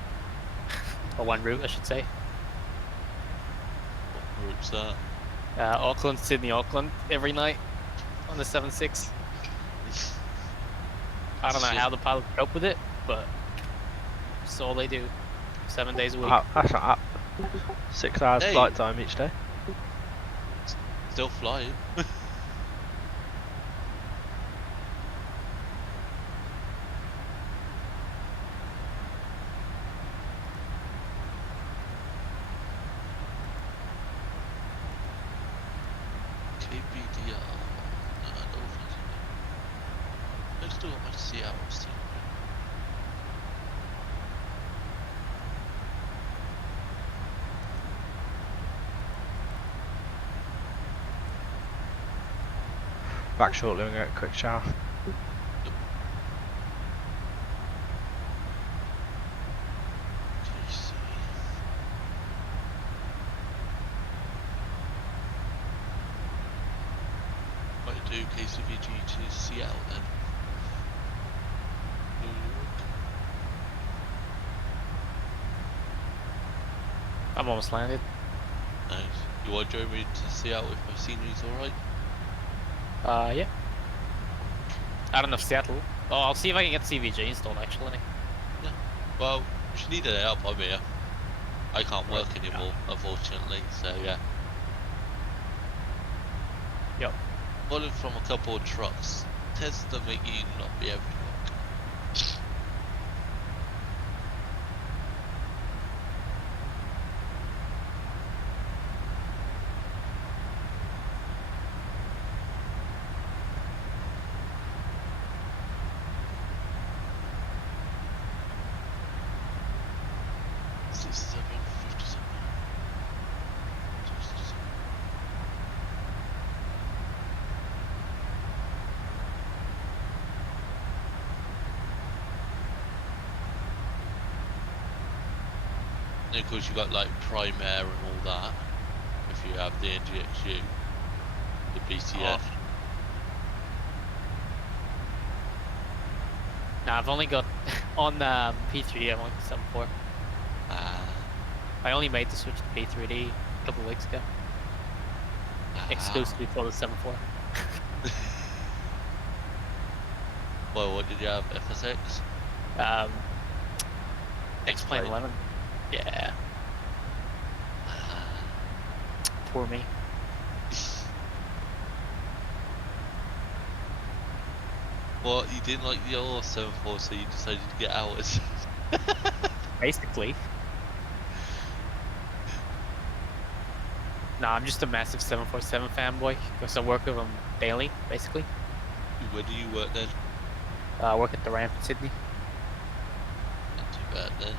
Or one route, I should say. What route's that? Auckland, Sydney, Auckland, every night on the 7.6. I don't know how the pilots cope with it, but that's all they do. 7 days a week. That's not up. 6 hours Hey. flight time each day. Still flying. KBDR. No, I don't think so. Let's do it my Seattle still. Back shortly and get a quick shower. KC. Might do KCVG to Seattle then. New York. I'm almost landed. Nice. You want to join me to Seattle if my scenery's alright? Yeah. I don't know if Seattle. Oh, I'll see if I can get CVG installed actually. Well, if you need any help, I'm here. I can't work anymore, unfortunately, so yeah. Yep. Pulling from a couple of trucks tends to make you not be able to work. And of course you got like Prime Air and all that. If you have the NGXU, the BCF. Nah, I've only got on P3D. I'm on 7.4. I only made the switch to P3D a couple of weeks ago, exclusively for the 7.4. Well, what did you have? FSX? X-Plane 11. Yeah. Poor me. Well, you didn't like your 7.4, so you decided to get ours. Basically. Nah, I'm just a massive 747 fanboy because I work with them daily, basically. Where do you work then? I work at the ramp in Sydney. Not too bad then.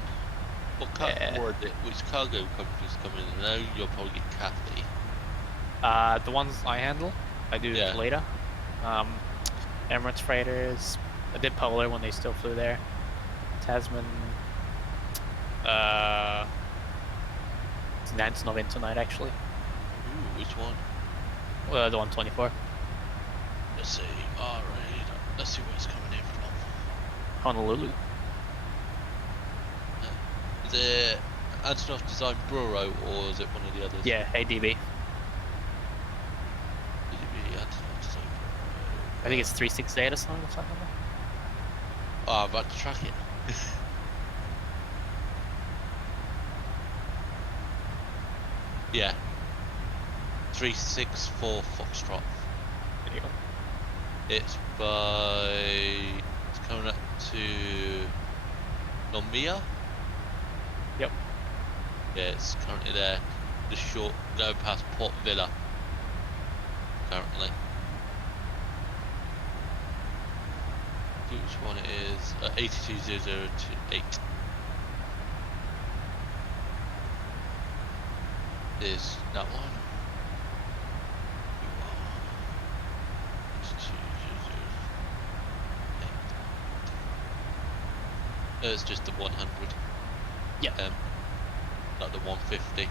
What which cargo companies come in? I know you'll probably get Cathay. The ones I handle, I do later. Emirates freighters. I did Polar when they still flew there. Tasman. Nan's not in tonight actually. Ooh, which one? The 124. Let's see. Alright. Let's see where it's coming in from. Honolulu. Is it Antonov Design Bureau or is it one of the others? Yeah, ADB. Antonov Design Bureau. I think it's 368 or something like that. Oh, I'm about to track it. Yeah. 364 Foxtrot. There you go. It's coming up to Nomia. Yep. Yeah, it's currently there. The short going past Port Villa. Currently. Which one it is? 820028. Is that one? It's just the 100. Yeah. Not the 150.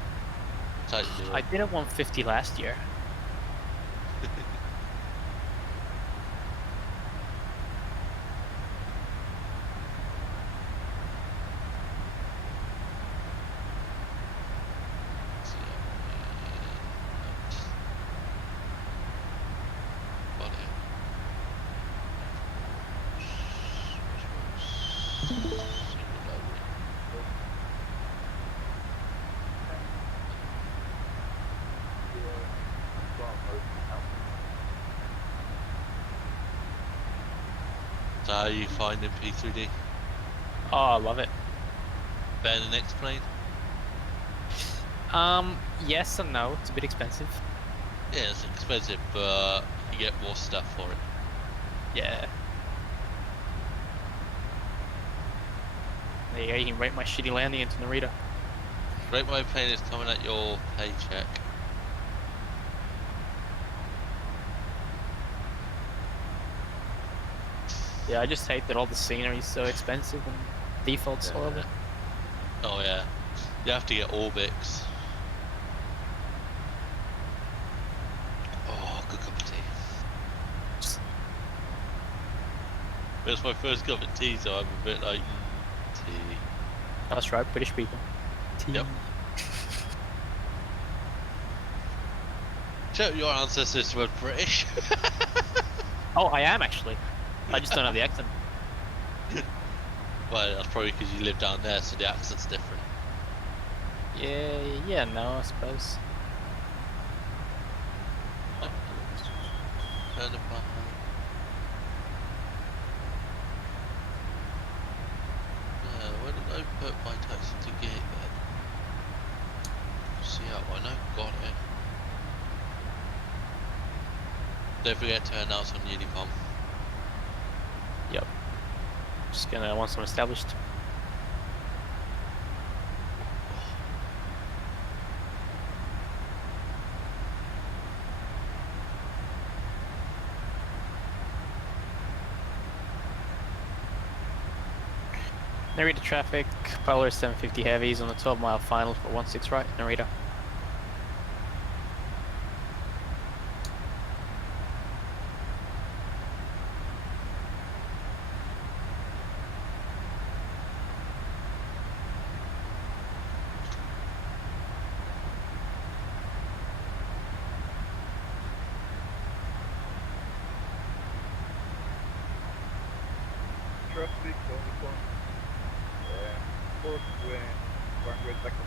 I did a 150 last year. So how are you finding P3D? Oh, I love it. Better than X-Plane? Yes and no. It's a bit expensive. Yeah, it's expensive, but you get more stuff for it. Yeah. There you go, you can rate my shitty landing into Narita. Rate my plane is coming at your paycheck. Yeah, I just hate that all the scenery is so expensive and default's horrible. Oh yeah. You have to get Orbix. Oh, good cup of tea. It's my first cup of tea, so I'm a bit like, tea. That's right, British people. Tea. Yep. So your ancestors were British. Oh, I am actually. I just don't have the accent. Well, that's probably because you live down there, so the accent's different. Yeah, no, I suppose. Turn the behind. Where did I put my taxi to gate then? See how I know, got it. Don't forget to announce on Unicom. Yep. Just gonna want some established. Narita traffic, Polar 750 heavies on the 12-mile final for 16 right, Narita. Traffic on fourth runway second.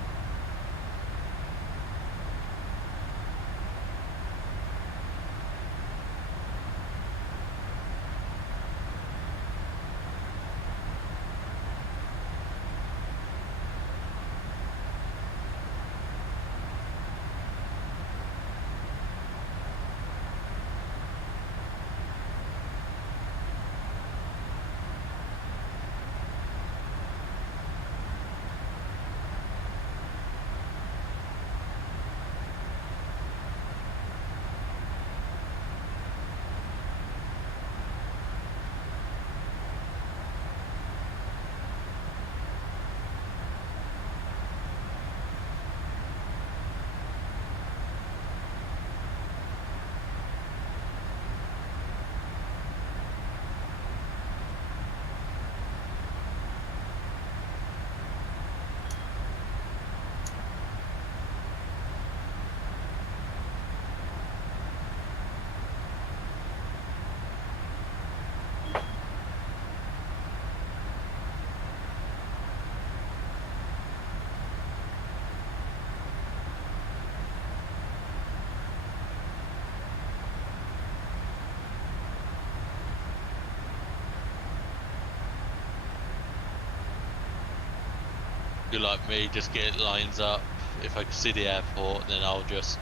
you're like me, just get lines up. If I can see the airport, then I'll just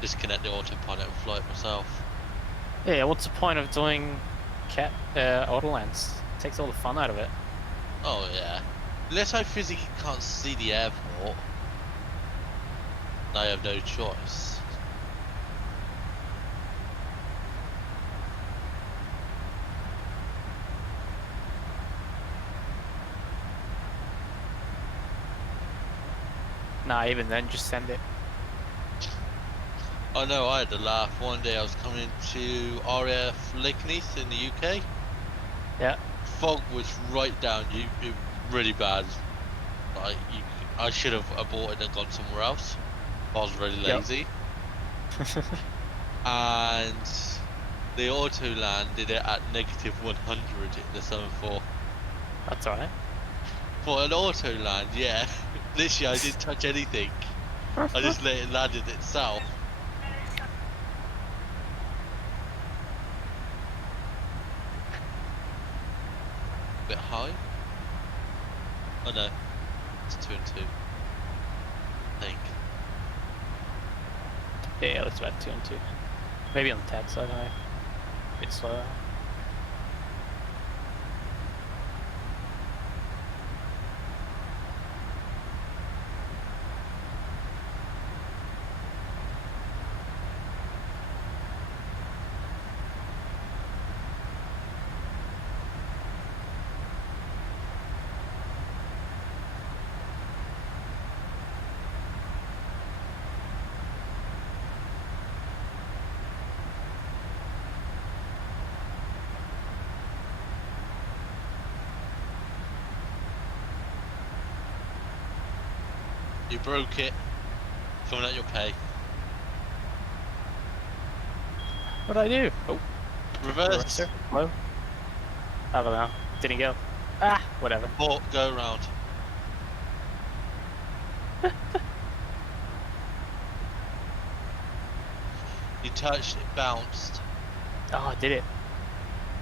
disconnect the autopilot and fly it myself. Yeah, what's the point of doing autolands? It takes all the fun out of it. Oh yeah. Unless I physically can't see the airport, I have no choice. Nah, even then, just send it. I know I had a laugh. One day I was coming to RAF Lakeneath in the UK. Yeah. Fog was right down you, really bad. Like I should have aborted and gone somewhere else. I was really lazy. And the auto landed it at -100 in the 7-4. That's alright. For an auto land, yeah. Literally, I didn't touch anything. I just let it land it itself. Bit high? Oh no, it's 2 and 2. I think. Yeah, that's about 2 and 2. Maybe on the tad side, a bit slower. You broke it. Coming out your pay. What'd I do? Oh, Reverse. Hello? I don't know. Didn't go. Ah, whatever. Or go around. You touched it, bounced. Oh, did it?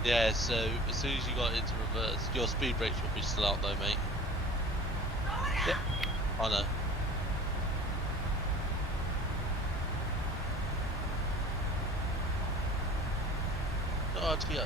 Yeah, so as soon as you got into reverse, your speed brakes will be still out though, mate. Yeah. Oh no. Oh, it's go. No.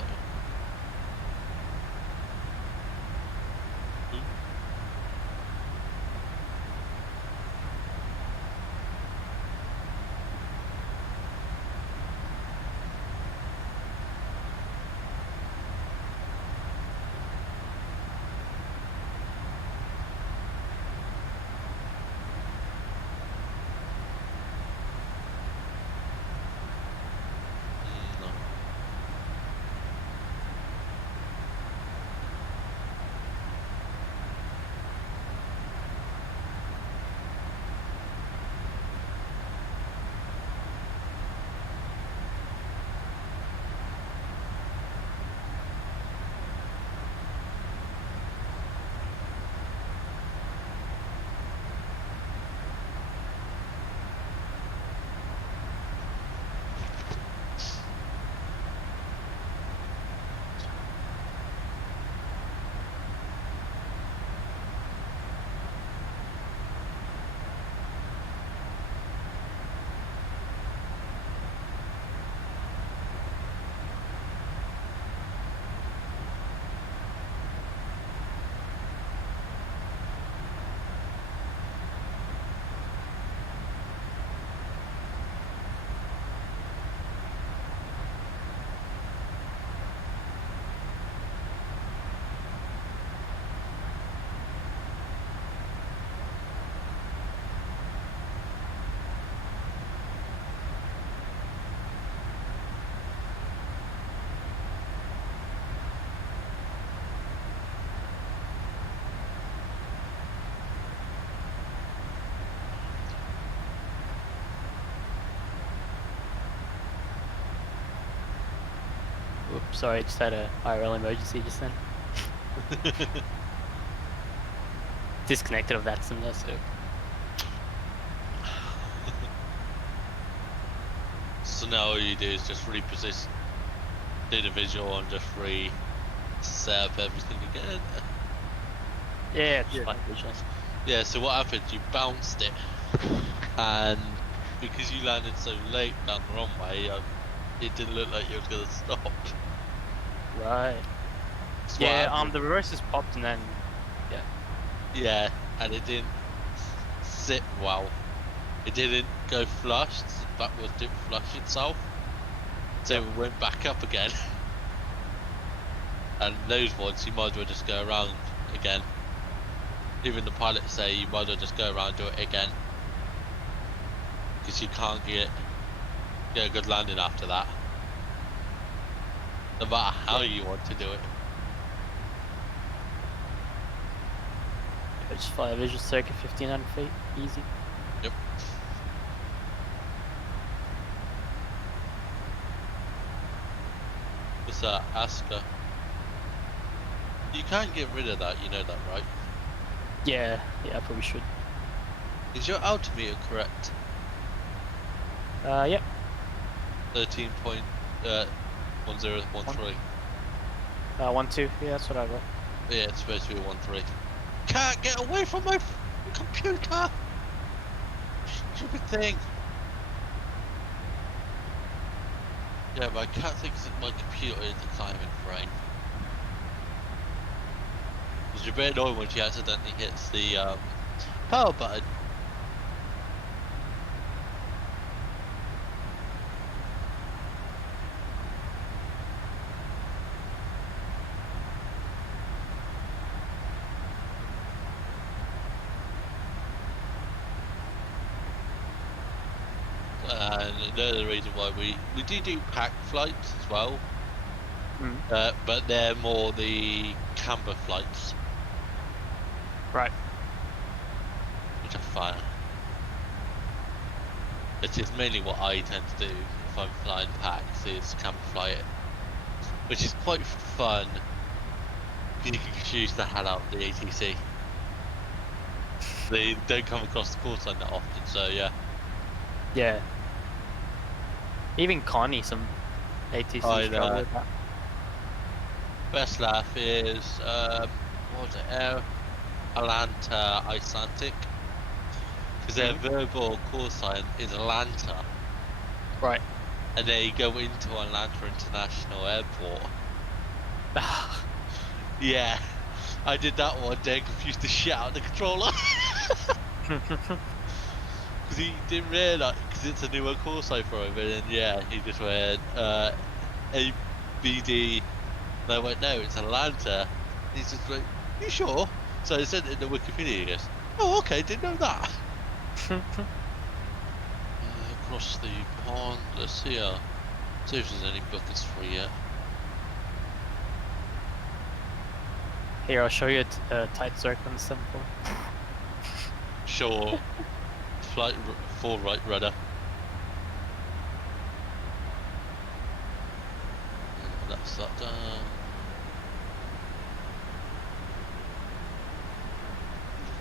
Oops, sorry, I just had a IRL emergency just then. Disconnected of Vatsim though, so. So now all you do is just reposition, do the visual and just set up everything again. Yeah, it's Yeah. fine visually. Yeah, so what happened, you bounced it, and because you landed so late down the runway, it didn't look like you were going to stop. Right. That's what Yeah, happened. the reverse is popped and then, Yeah, and it didn't sit well. It didn't go flush, the backwards didn't flush itself. So Yep. it went back up again. And those ones, you might as well just go around again. Even the pilots say you might as well just go around and do it again. Because you can't get a good landing after that. No matter how you want to do it. just fly a visual circuit 1500 feet, easy. Yep. What's that? Asker. You can get rid of that, you know that, right? Yeah, I probably should. Is your altimeter correct? Yep. 13.1013. 1-2, yeah, that's what I got. Yeah, it's supposed to be 1.3. Can't get away from my computer! Stupid thing! Yeah, but I can't think that my computer is the climbing frame. It's a bit annoying when she accidentally hits the power button. And another reason why we do pack flights as well, but they're more the camber flights, Right. which are fun. It is mainly what I tend to do if I'm flying packs, is camber fly it, which is quite fun. You can confuse the hell out of the ATC. They don't come across the call sign that often, so yeah. Yeah. Even Connie, some ATC I know. struggle with that. Best laugh is what was it? Atlanta Icelandic, because their verbal call sign is Atlanta, Right. and they go into Atlanta International Airport. Yeah, I did that one day, confused the shit out of the controller. Because he didn't realise, because it's a newer call sign for him, and then yeah, he just went ABD, and I went, no, it's Atlanta. And he's just like, you sure? So I sent it in the Wikipedia, he goes, oh okay, didn't know that. Across the pond, let's see see if there's any buckets for you yet. Here, I'll show you a tight circle in 7-4. Sure. Flight 4 right rudder. That's that down.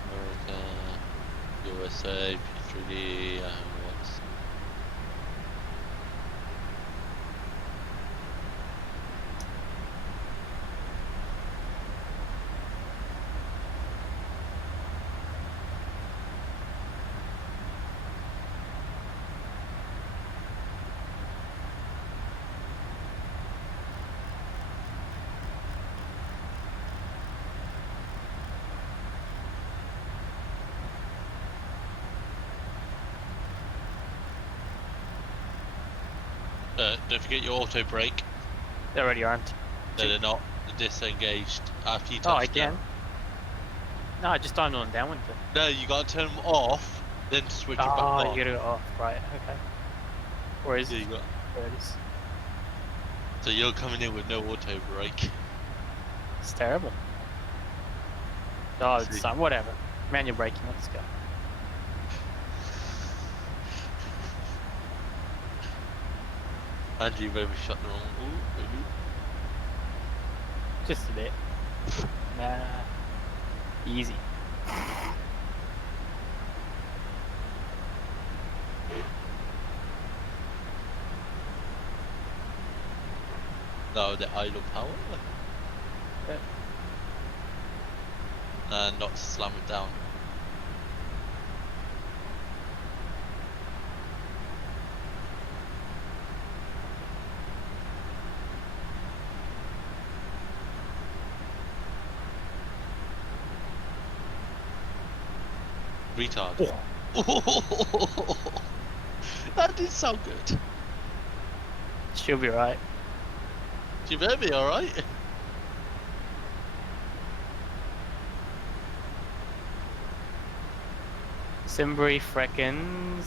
America, USA, P3D, and what's don't forget your auto brake. They already aren't. No, they're not. They're disengaged after you touch Oh, again? them. No, I just timed on downwind. No, you gotta turn them off, then switch it back Oh, on. you gotta go off. Right, okay. Where is Yeah, it? you got. There it is. So you're coming in with no auto brake. It's terrible. Oh, it's See. whatever. Manual braking, let's go. And you've overshot the wrong. Ooh, maybe. Just a bit. Nah. Easy. No, the idle power. and not slam it down. Retard. Oh. That did sound good. She'll be right. You better be alright. Simbury reckons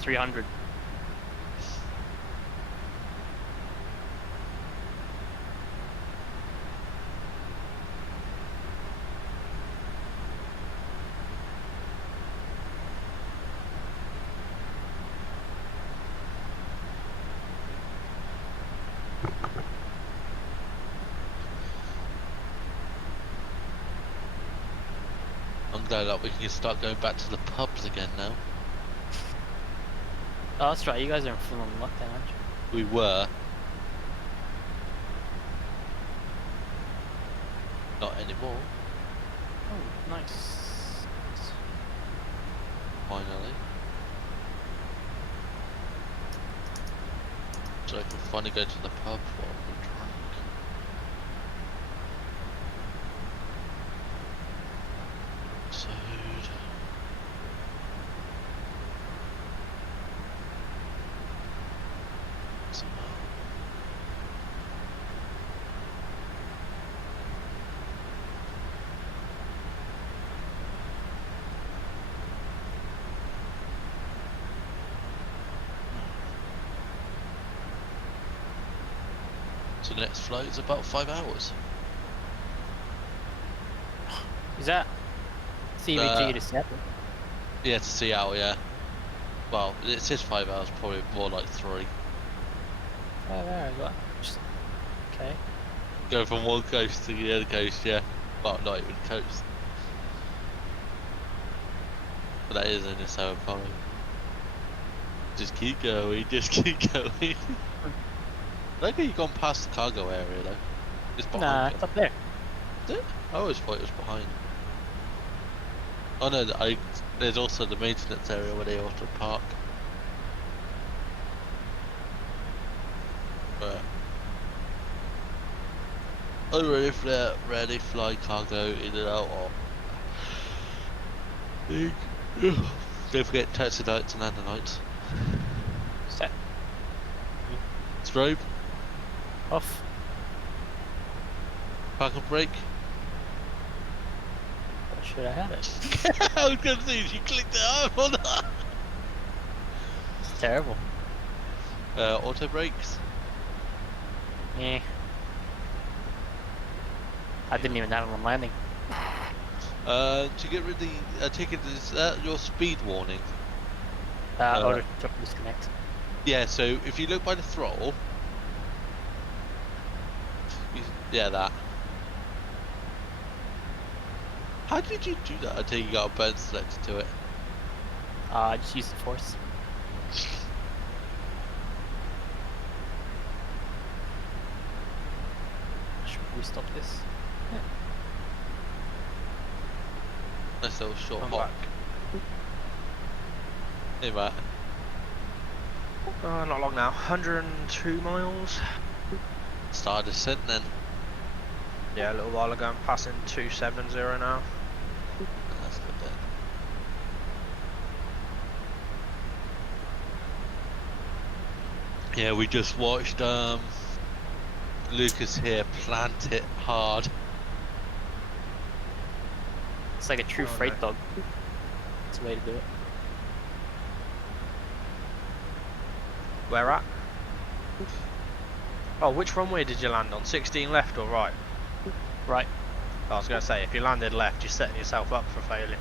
300. I'm glad that we can start going back to the pubs again now. Oh, that's right. You guys are in full on lockdown, aren't you? We were. Not anymore, Oh, nice. finally. So I can finally go to the pub while we're drunk. So... So the next flight is about 5 hours. Is that CVG to 7? Yeah, to Seattle, yeah. Well, it says 5 hours, probably more like 3. Oh, there, what? Okay. Go from one coast to the other coast, yeah. Well, not even coast. But that is in the 7-5. Just keep going, just keep going. I think you've gone past the cargo area though. It's behind Nah, you. it's up there. Is it? I always thought it was behind. Oh no, there's also the maintenance area where they auto park. But I don't know if they're ready fly cargo in and out or don't forget taxi nights and lander nights. Set. Strobe, Off. park and brake. Or should I have it? I was gonna see if you clicked it up or not. It's terrible. Auto brakes. Yeah. I didn't even have it on landing. To get rid of the ticket, is that your speed warning? Auto disconnect. Yeah, so if you look by the throttle, yeah, that. How did you do that until you got a button selected to it? Just use the force. Should we stop this? Nice little short I'm hop. back. Hey, Matt. Not long now. 102 miles. Start a descent then. Yeah, a little while ago. I'm passing 270 now. That's good then. Yeah, we just watched Lucas here plant it hard. It's like a true Oh, freight no. dog. That's the way to do it. Where at? Oh, which runway did you land on? 16 left or right? Right. I was going to say, if you landed left, you're setting yourself up for failure.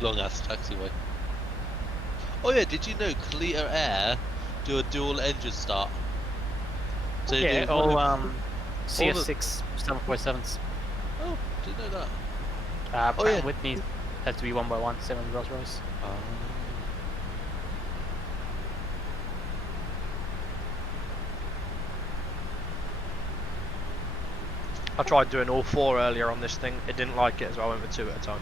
Long ass taxiway. Oh yeah, did you know Clear Air do a dual engine start? So they Yeah, do all one of- CS6 747s. Oh, didn't know that. Pratt Oh, yeah. and Whitney has to be 1x1, 7 Rolls Royce. I tried doing all 4 earlier on this thing. It didn't like it, so I went with 2 at a time.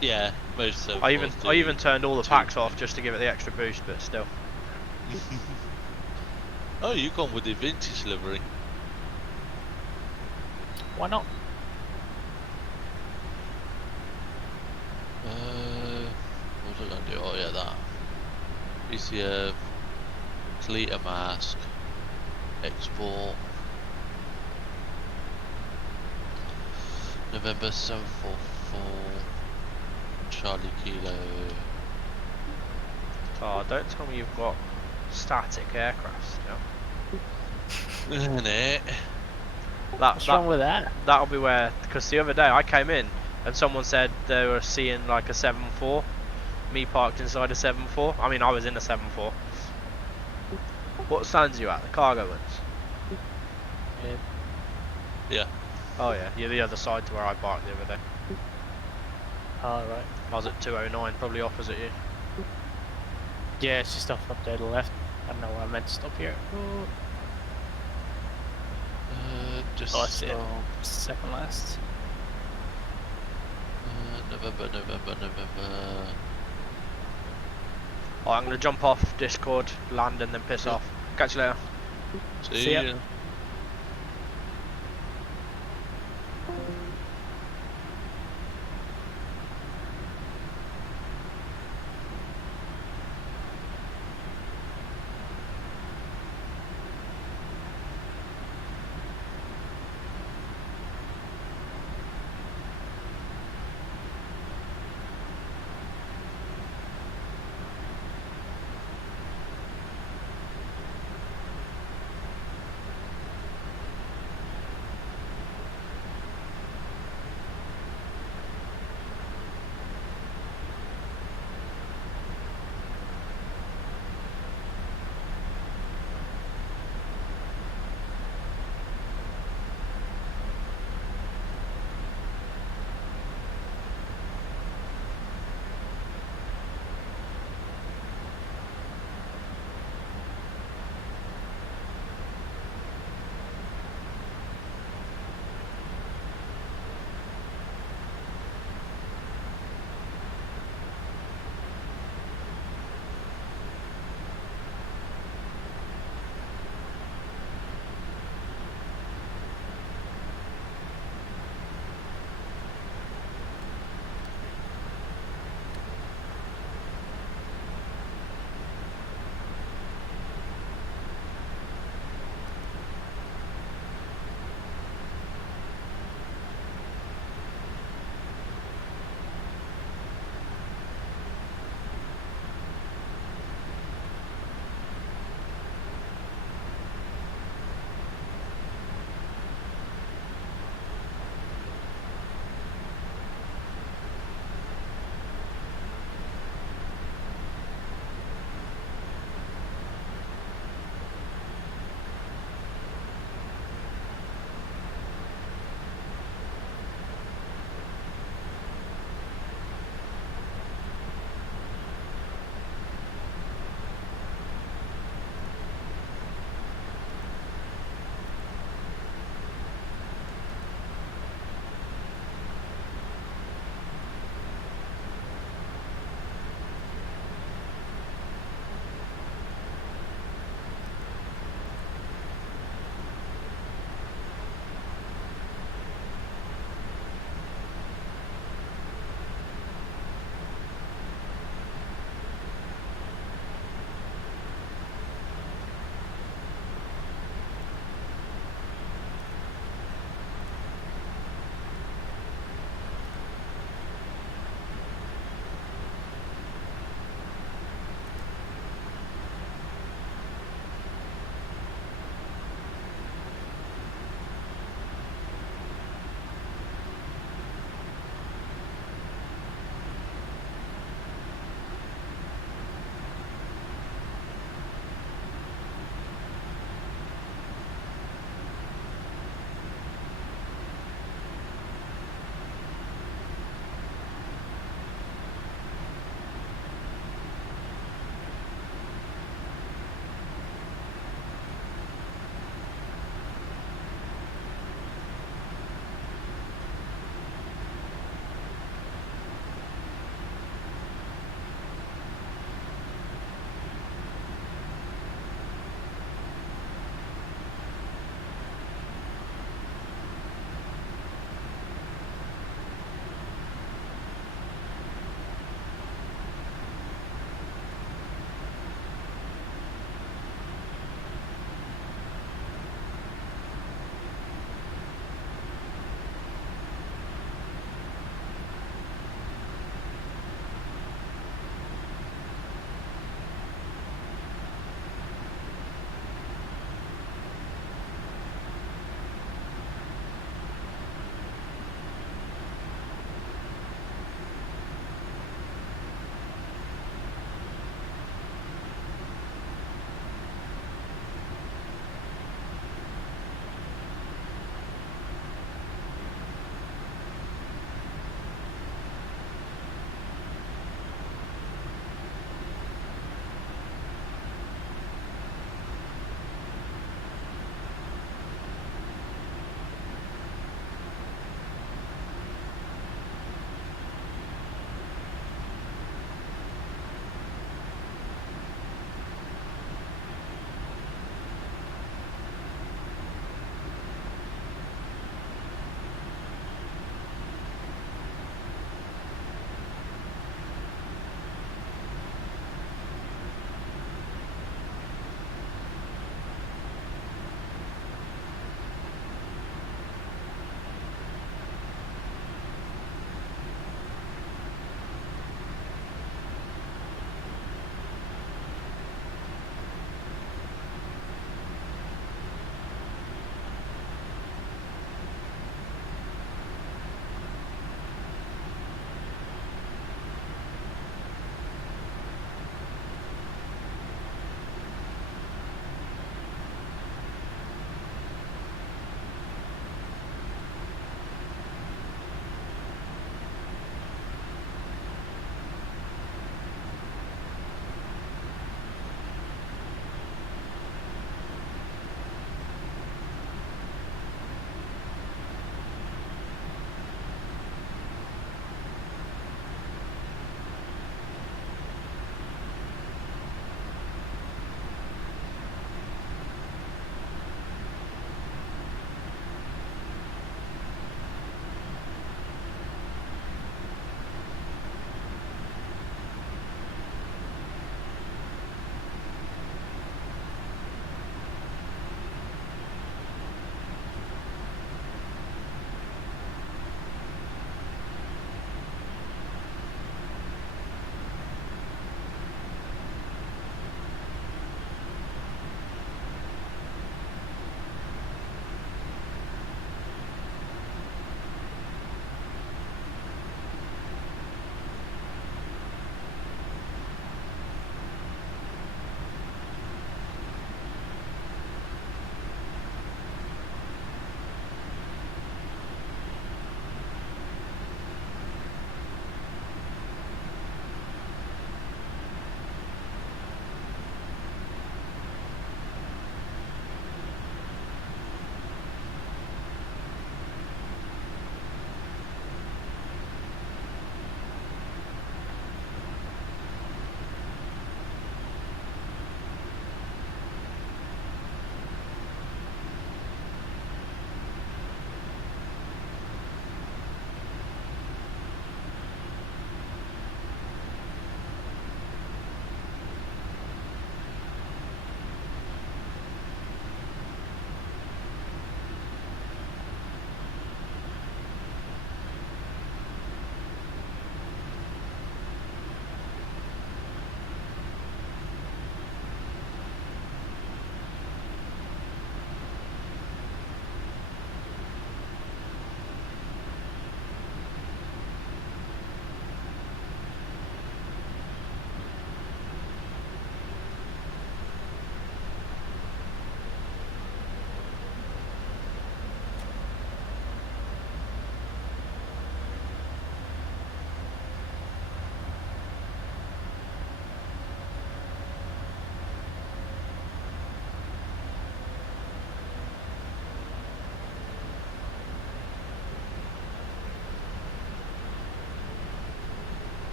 Yeah, most of I us even do turned all the 2. packs off just to give it the extra boost, but still. Oh, you gone with the vintage livery. Why not? What was I gonna do? Oh yeah, that. PCF, Cleater mask, export. November 744, Charlie Kilo. Oh, don't tell me you've got static aircraft still. Isn't it? What's wrong with that? That'll be where, because the other day I came in and someone said they were seeing like a 7.4, me parked inside a 7.4. I mean, I was in a 7.4. What stands you at? The cargo ones? Yeah. Oh yeah, you're the other side to where I parked the other day. Oh, right. I was at 209, probably opposite you. Yeah, it's just off up there to the left. I don't know where I meant to stop here. Just Oh, I see it. Second last. November. Oh, I'm gonna jump off Discord, land and then piss off. Catch you later. See ya.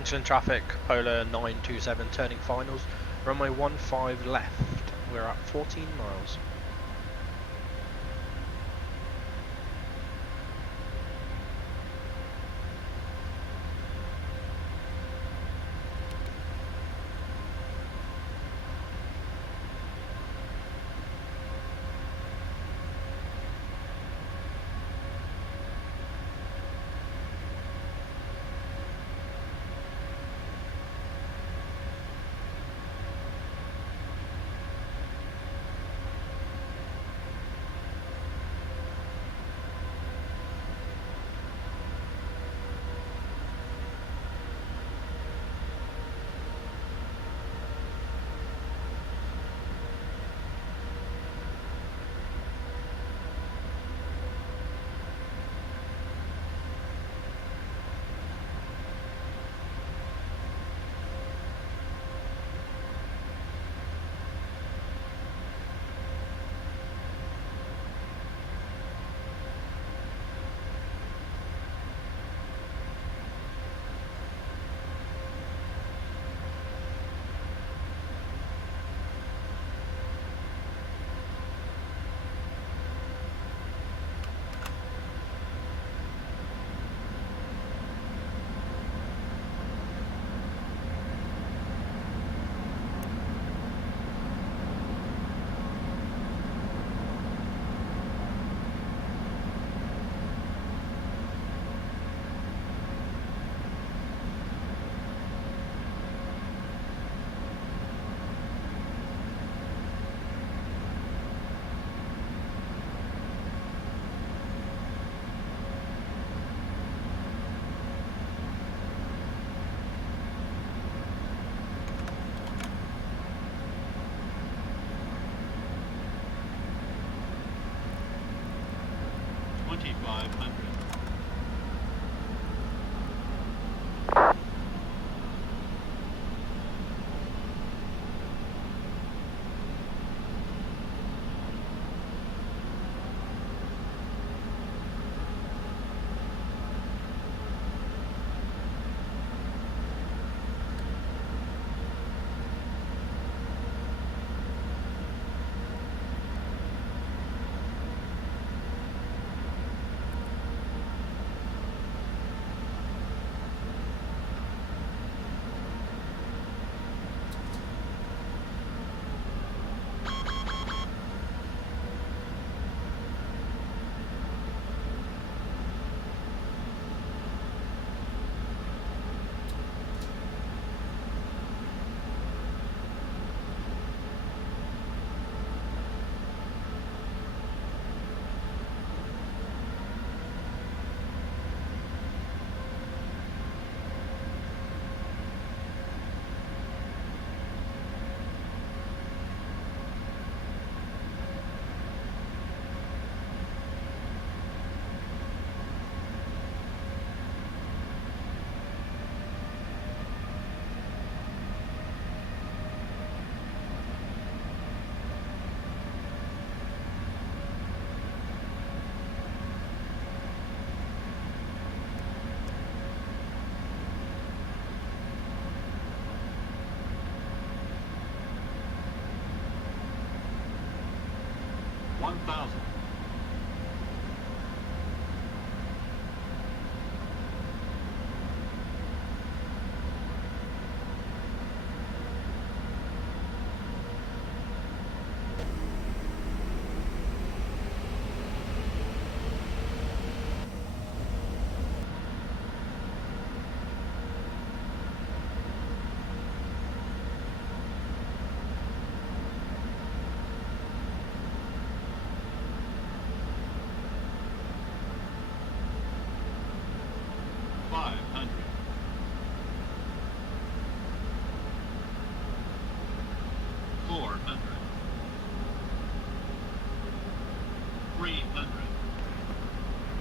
Inland traffic, Polar 927 turning finals, runway 15 left. We're at 14 miles.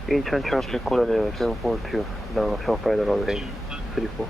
Inland traffic, Colonel 742, now southbound runway 34.